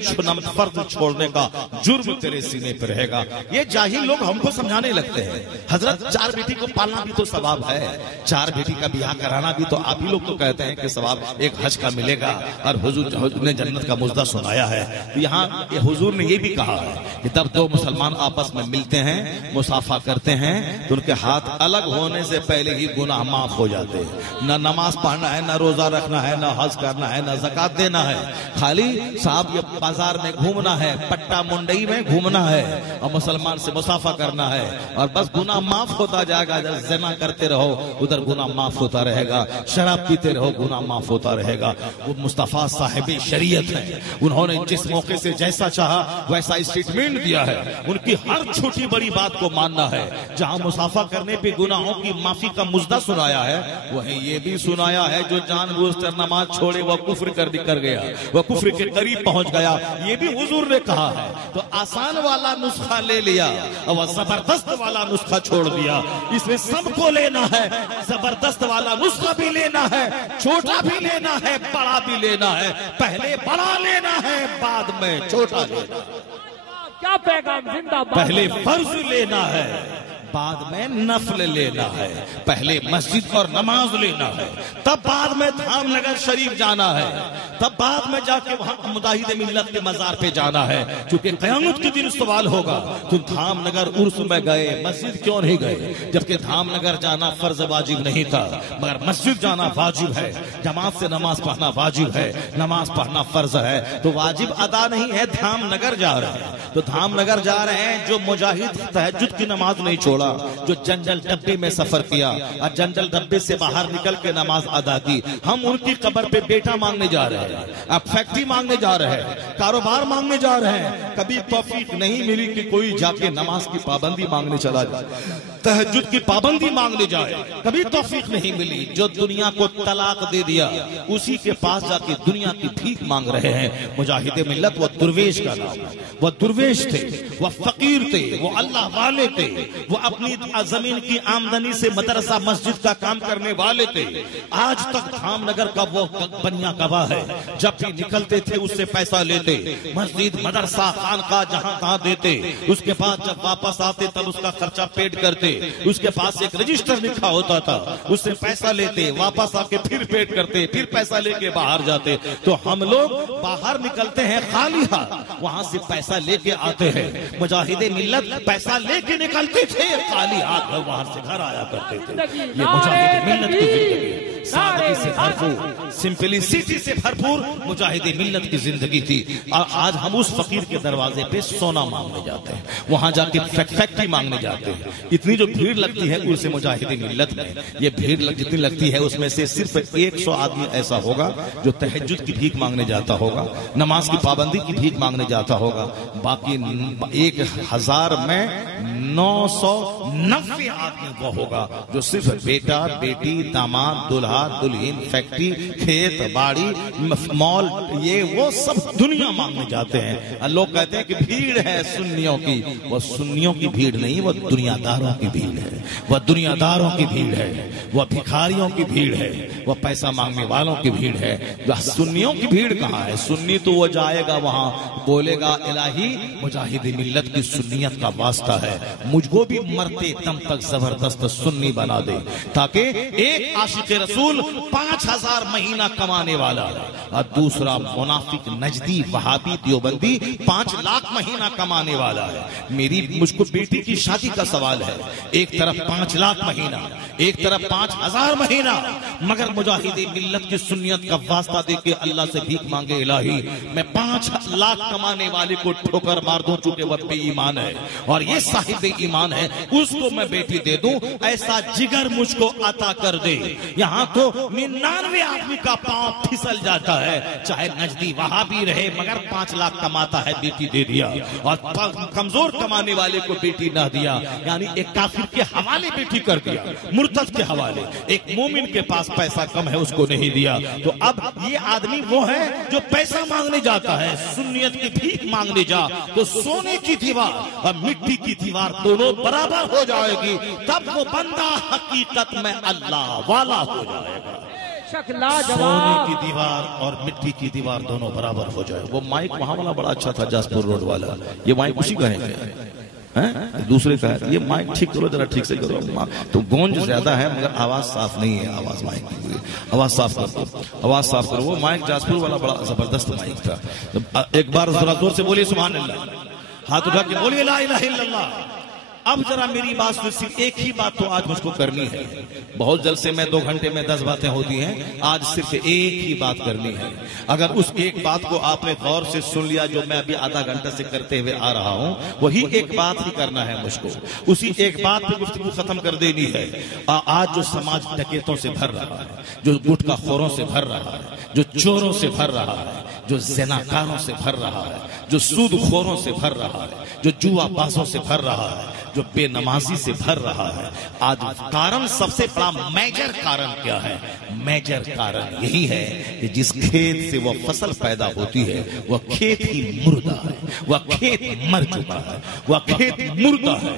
फर्ज छोड़ने का जुर्म तेरे सीने पर रहेगा। ये जाहिल लोग हमको समझाने लगते हैं, हजरत 4 बेटी को पालना भी तो सवाब है, 4 बेटी का ब्याह कराना भी तो आप ही लोग तो कहते हैं कि सवाब एक हज का मिलेगा और हुजूर ने जन्नत का मुजदा सुनाया है। तो यहाँ हुजूर ने ये भी कहा है कि तब 2 मुसलमान आपस में मिलते हैं, मुसाफा करते हैं, तो उनके हाथ अलग होने से पहले ही गुनाह माफ हो जाते हैं। न नमाज पढ़ना है, न रोजा रखना है, न हज करना है, न ज़कात देना है, खाली साहब ये बाजार में घूमना है, पट्टा मुंडई में घूमना है और मुसलमान से मुसाफा करना है, और बस गुनाह माफ होता जाएगा। ज़िना करते रहो, उधर गुनाह माफ होता रहेगा, शराब पीते रहो, गुनाह माफ होता रहेगा। वो मुस्तफा साहिब शरीयत है, उन्होंने जिस मौके से जैसा चाहा वैसा स्टेटमेंट दिया है। उनकी हर छोटी बड़ी बात को मानना है। जहां मुसाफा करने पे गुनाहों की माफी का मुजदा सुनाया है, वहीं ये भी सुनाया है जो जानबूझकर नमाज छोड़े वह कुफ्र कर गया, वह कुफ्र के करीब पहुंच गया। ये भी हुजूर ने कहा है। तो आसान वाला नुस्खा ले लिया और जबरदस्त वाला नुस्खा छोड़ दिया। इसमें सबको लेना है, जबरदस्त वाला नुस्खा भी लेना है, छोटा भी लेना है, बड़ा भी लेना है। पहले बड़ा लेना है, बाद में छोटा लेना है। क्या पैगाम जिंदाबाद। पहले फर्ज लेना है, बाद में नफल लेना है। पहले मस्जिद और नमाज लेना है, तब बाद में धामनगर शरीफ जाना है, तब बाद में जाके वहां मुजाहिद मिल्लत के मजार पे जाना है। क्योंकि क़यामत के दिन सवाल होगा, तुम धामनगर उर्स में गए, मस्जिद क्यों नहीं गए? जबकि धामनगर जाना फर्ज वाजिब नहीं था, मगर मस्जिद जाना वाजिब है। जमात से नमाज पढ़ना वाजिब है, नमाज पढ़ना फर्ज है। तो वाजिब अदा नहीं है, धामनगर जा रहे हैं। तो धामनगर जा रहे हैं जो मुजाहिद तहज्जुद की नमाज नहीं छोड़ा, जो जनरल डब्बे में सफर किया और जनरल डब्बे से बाहर निकल के नमाज अदा की। हम उनकी कब्र पे बेटा मांगने जा रहे हैं, अब फैक्ट्री मांगने जा रहे हैं, कारोबार मांगने जा रहे हैं। कभी तौफीक नहीं मिली कि कोई जाके नमाज की पाबंदी मांगने चला जाए, तहज्जुद की पाबंदी मांगने जाए, कभी तौफीक नहीं मिली। जो दुनिया को तलाक दे दिया, उसी के पास जाके दुनिया की भीख मांग रहे हैं। मुजाहिद मिल्लत वो दुर्वेश का नाम है, वो दुर्वेश थे, वो फकीर थे, वो अल्लाह वाले थे, वो अपनी जमीन की आमदनी से मदरसा मस्जिद का काम करने वाले थे। आज तक धामनगर का वो बनिया गवाह है, जब भी निकलते थे उससे पैसा लेते, मस्जिद मदरसा खानका जहां तहां देते, उसके बाद जब वापस आते तब उसका खर्चा पेड करते। उसके पास एक रजिस्टर लिखा होता था, उससे पैसा लेते, वापस आके फिर पेड करते, फिर पैसा लेके बाहर जाते। तो हम लोग बाहर निकलते हैं खाली हाथ, वहां से पैसा लेके आते हैं। मुजाहिदे मिल्लत पैसा लेके निकलते थे, खाली हाथ वहां से घर आया करते थे। ये मुजाहिदे मिल्लत की जिंदगी। सादगी से भरपूर, सिंपलिसिटी से भरपूर मुजाहिद मिल्लत की जिंदगी थी। और आज हम उस फकीर के दरवाजे पे सोना मांगने जाते हैं, वहां जाके फैक्ट्री मांगने जाते हैं। इतनी जो भीड़ लगती है उनसे मुजाहिद मिल्लत में, ये भीड़ जितनी लगती है उसमें से सिर्फ 100 आदमी ऐसा होगा जो तहज्जुद की भीख मांगने जाता होगा, नमाज की पाबंदी की भीख मांगने जाता होगा। बाकी 1000 में 990 आदमी वो होगा जो सिर्फ बेटा बेटी दामाद दुल्हा दुल्हन फैक्ट्री खेत बाड़ी मॉल ये वो सब दुनिया मांगने जाते हैं। लोग कहते हैं कि भीड़ है सुन्नियों की, वो सुन्नियों की भीड़ नहीं, वो दुनियादारों की भीड़ है, वह दुनियादारों की भीड़ है, वह भिखारियों की भीड़ है, वह पैसा मांगने वालों की भीड़ है। सुन्नियों की भीड़ कहाँ है? सुन्नी तो वो जाएगा वहां बोलेगा इलाही मुजाहिद मिल्लत की सुन्नियत का वास्ता है, मुझको भी मरते दम तक जबरदस्त सुन्नी बना दे, ताकि एक आशिक रसूल 5000 महीना कमाने वाला और दूसरा मुनाफिक नजदी वहाबी देवबंदी 5 लाख महीना कमाने वाला है। मुझको बेटी की शादी का सवाल है, एक तरफ 5 लाख महीना, एक तरफ 5000 महीना, मगर मुजाहिद मिल्लत की सुन्नियत का वास्ता देके अल्लाह से भीख मांगे इलाही मैं 5 लाख कमाने वाले को ठोकर मार दूं, चूंकि वह बेईमान है और ये साहिब ईमान है, उसको मैं बेटी दे दूं, ऐसा जिगर मुझको अता कर दे। यहाँ तो 99 आदमी का पांव फिसल जाता है, चाहे नजदी वहां भी रहे मगर 5 लाख कमाता है बेटी दे दिया, और कमजोर कमाने वाले को बेटी ना दिया, यानी एक काफिर के हवाले बेटी कर दिया, मुर्तद के हवाले। एक मोमिन के पास पैसा कम है उसको नहीं दिया। तो अब ये आदमी वो है जो पैसा मांगने जाता है, सुन्नियत की भीख मांगने जा तो सोने की दीवार और मिट्टी की दीवार दोनों बराबर हो जाएगी, तब वो बंदा हकीकत में अल्लाह वाला हो जाएगा। सोने की दीवार और मिट्टी की दीवार दोनों बराबर हो जाए। वो माइक वहां वाला बड़ा अच्छा था, जासपुर रोड वाला, ये माइक उसी का है दूसरे का है। ये माइक ठीक करो, जरा ठीक से करो, तो गूंज ज्यादा है मगर आवाज साफ नहीं है। आवाज माइक आवाज साफ करो, आवाज साफ करो। वो माइक जासपुर वाला बड़ा जबरदस्त माइक था। तो एक बार जरा जोर से बोलिए सुभान अल्लाह, हाथ उठा के बोलिए ला इलाहा इल्लल्लाह। अब जरा मेरी बात सुन, सिर्फ एक ही बात तो आज मुझको करनी है। बहुत जल्द से मैं 2 घंटे में 10 बातें होती हैं, आज सिर्फ एक ही बात करनी है। अगर उस एक बात को आपने गौर से सुन लिया जो मैं अभी आधा घंटा से करते हुए आ रहा हूं, वही एक बात ही करना है मुझको, उसी एक बात पे गुफ्तगू खत्म कर देनी है। आज जो समाज डकैतों से भर रहा है, जो गुटखाखोरों से भर रहा है, जो चोरों से भर रहा है, जो ज़िनाकारों से भर रहा है, जो सूदखोरों से भर रहा है, जो जुआबाजों से भर रहा है, जो बेनमाजी से भर रहा है, आज कारण सबसे बड़ा मेजर कारण क्या है? मेजर कारण यही है कि जिस खेत से वह फसल पैदा होती है वह खेत ही मुर्दा है, वह खेत मर चुका है, वह खेत मुर्दा है।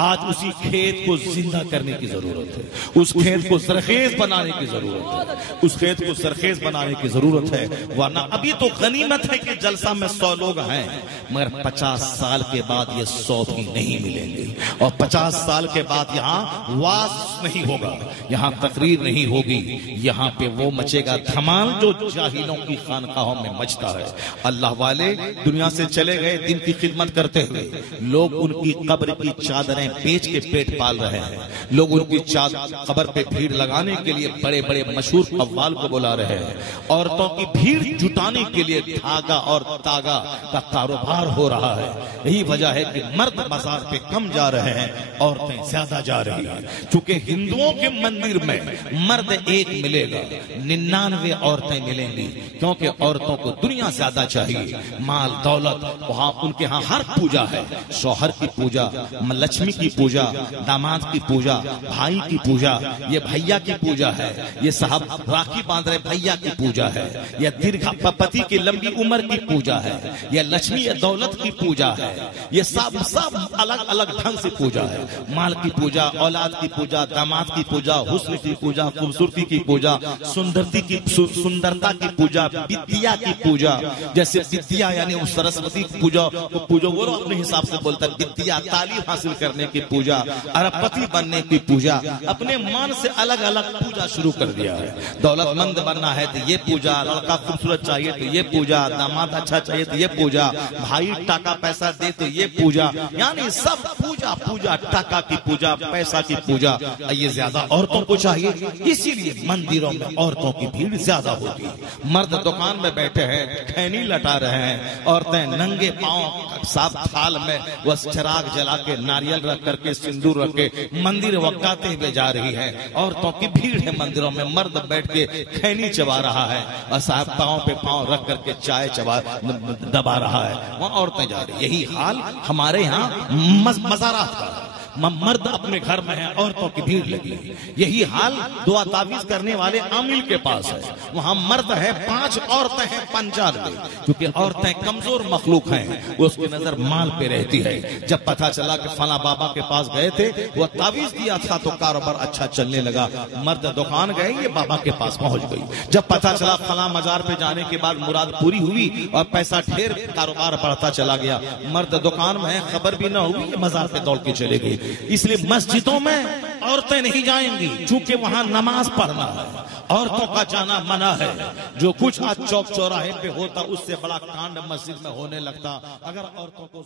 आज उसी खेत को जिंदा करने की जरूरत है, उस खेत को सरखेज बनाने की जरूरत है, उस खेत को सरखेज बनाने की जरूरत है। वरना अभी तो गनीमत है कि जलसा में 100 लोग हैं, मगर 50 साल के बाद ये 100 भी नहीं मिलेंगे, और 50 साल के बाद यहाँ वाज नहीं होगा, यहाँ तकरीर नहीं होगी, यहाँ पे वो मचेगा धमाल जो जाहिलों की खानकाहों में मचता है। अल्लाह वाले दुनिया से चले गए, दिन की खिदमत करते हुए लोग उनकी कब्र की चादरें बेच के पेट पाल रहे हैं। लोग उनकी कब्र पे भीड़ लगाने के लिए बड़े बड़े मशहूर कव्वाल को बुला रहे हैं। औरतों की भीड़ जुटाने के लिए धागा और तागा का कारोबार हो रहा है। यही वजह है कि मर्द बाजार पे कम जा रहे हैं, औरतें ज्यादा जा रही हैं। चूंकि हिंदुओं के मंदिर में मर्द एक मिलेगा, 99 औरतें मिलेंगी, क्योंकि औरतों को दुनिया ज्यादा चाहिए, माल दौलत। वहां उनके यहाँ हर पूजा है, शौहर की पूजा, लक्ष्मी की पूजा, दामाद की पूजा, भाई की पूजा, ये भैया की पूजा है, ये साहब राखी बांध रहे भैया की पूजा है, यह दीर्घ पति की लंबी उम्र की पूजा है, यह लक्ष्मी या दौलत की पूजा है, ये सब अलग अलग ढंग से पूजा है। माल की पूजा, औलाद की पूजा, दामाद की पूजा, हुस्न की पूजा, खूबसूरती की पूजा, सुंदरता की पूजा, विद्या की पूजा। जैसे विद्या यानी सरस्वती पूजा को पूजो, वो अपने हिसाब से बोलता है विद्या, तालीम हासिल करने की पूजा, अरबपति बनने की पूजा, अपने मन से अलग अलग पूजा शुरू कर दिया है। दौलतमंद बनना है तो ये पूजा, लड़का खूबसूरत चाहिए तो ये पूजा, दामाद अच्छा चाहिए तो ये पूजा, भाई टाका पैसा दे तो ये पूजा, यानी सब पूजा पूजा पूजा, टाका की पूजा, पैसा की पूजा, ये ज्यादा औरतों को चाहिए, इसीलिए मंदिरों में औरतों की भीड़ ज्यादा होती है। मर्द दुकान में बैठे हैं, खैनी लटा रहे हैं, औरतें नंगे पांव साफ थाल में वह चिराग जला के, नारियल रख करके, सिंदूर रख के मंदिर वगाते हुए जा रही है। औरतों की भीड़ है मंदिरों में, मर्द बैठ के खैनी चबा रहा है और साहब पांव पे पांव रख करके चाय दबा रहा है, वहां औरतें जा रही। यही हाल हमारे यहाँ मज़ारात का, मर्द अपने घर में है, औरतों की भीड़ लगी है। यही हाल दुआ तावीज करने वाले आमिल के पास है, वहां मर्द है 5, औरतें हैं 95, क्योंकि औरतें कमजोर मखलूक हैं, वो उसकी नजर माल पे रहती है। जब पता चला कि फला बाबा के पास गए थे, वो तावीज दिया था तो कारोबार अच्छा चलने लगा, मर्द दुकान गए, ये बाबा के पास पहुंच गई। जब पता चला फला मजार पे जाने के बाद मुराद पूरी हुई और पैसा ढेर, कारोबार बढ़ता चला गया, मर्द दुकान में खबर भी ना हुई, मजार पे दौड़ के चले गए। इसलिए मस्जिदों में औरतें नहीं जाएंगी, चूंकि वहां नमाज पढ़ना है, औरतों का जाना मना है। जो कुछ आज चौक चौराहे पे होता, उससे बड़ा कांड मस्जिद में होने लगता अगर औरतों को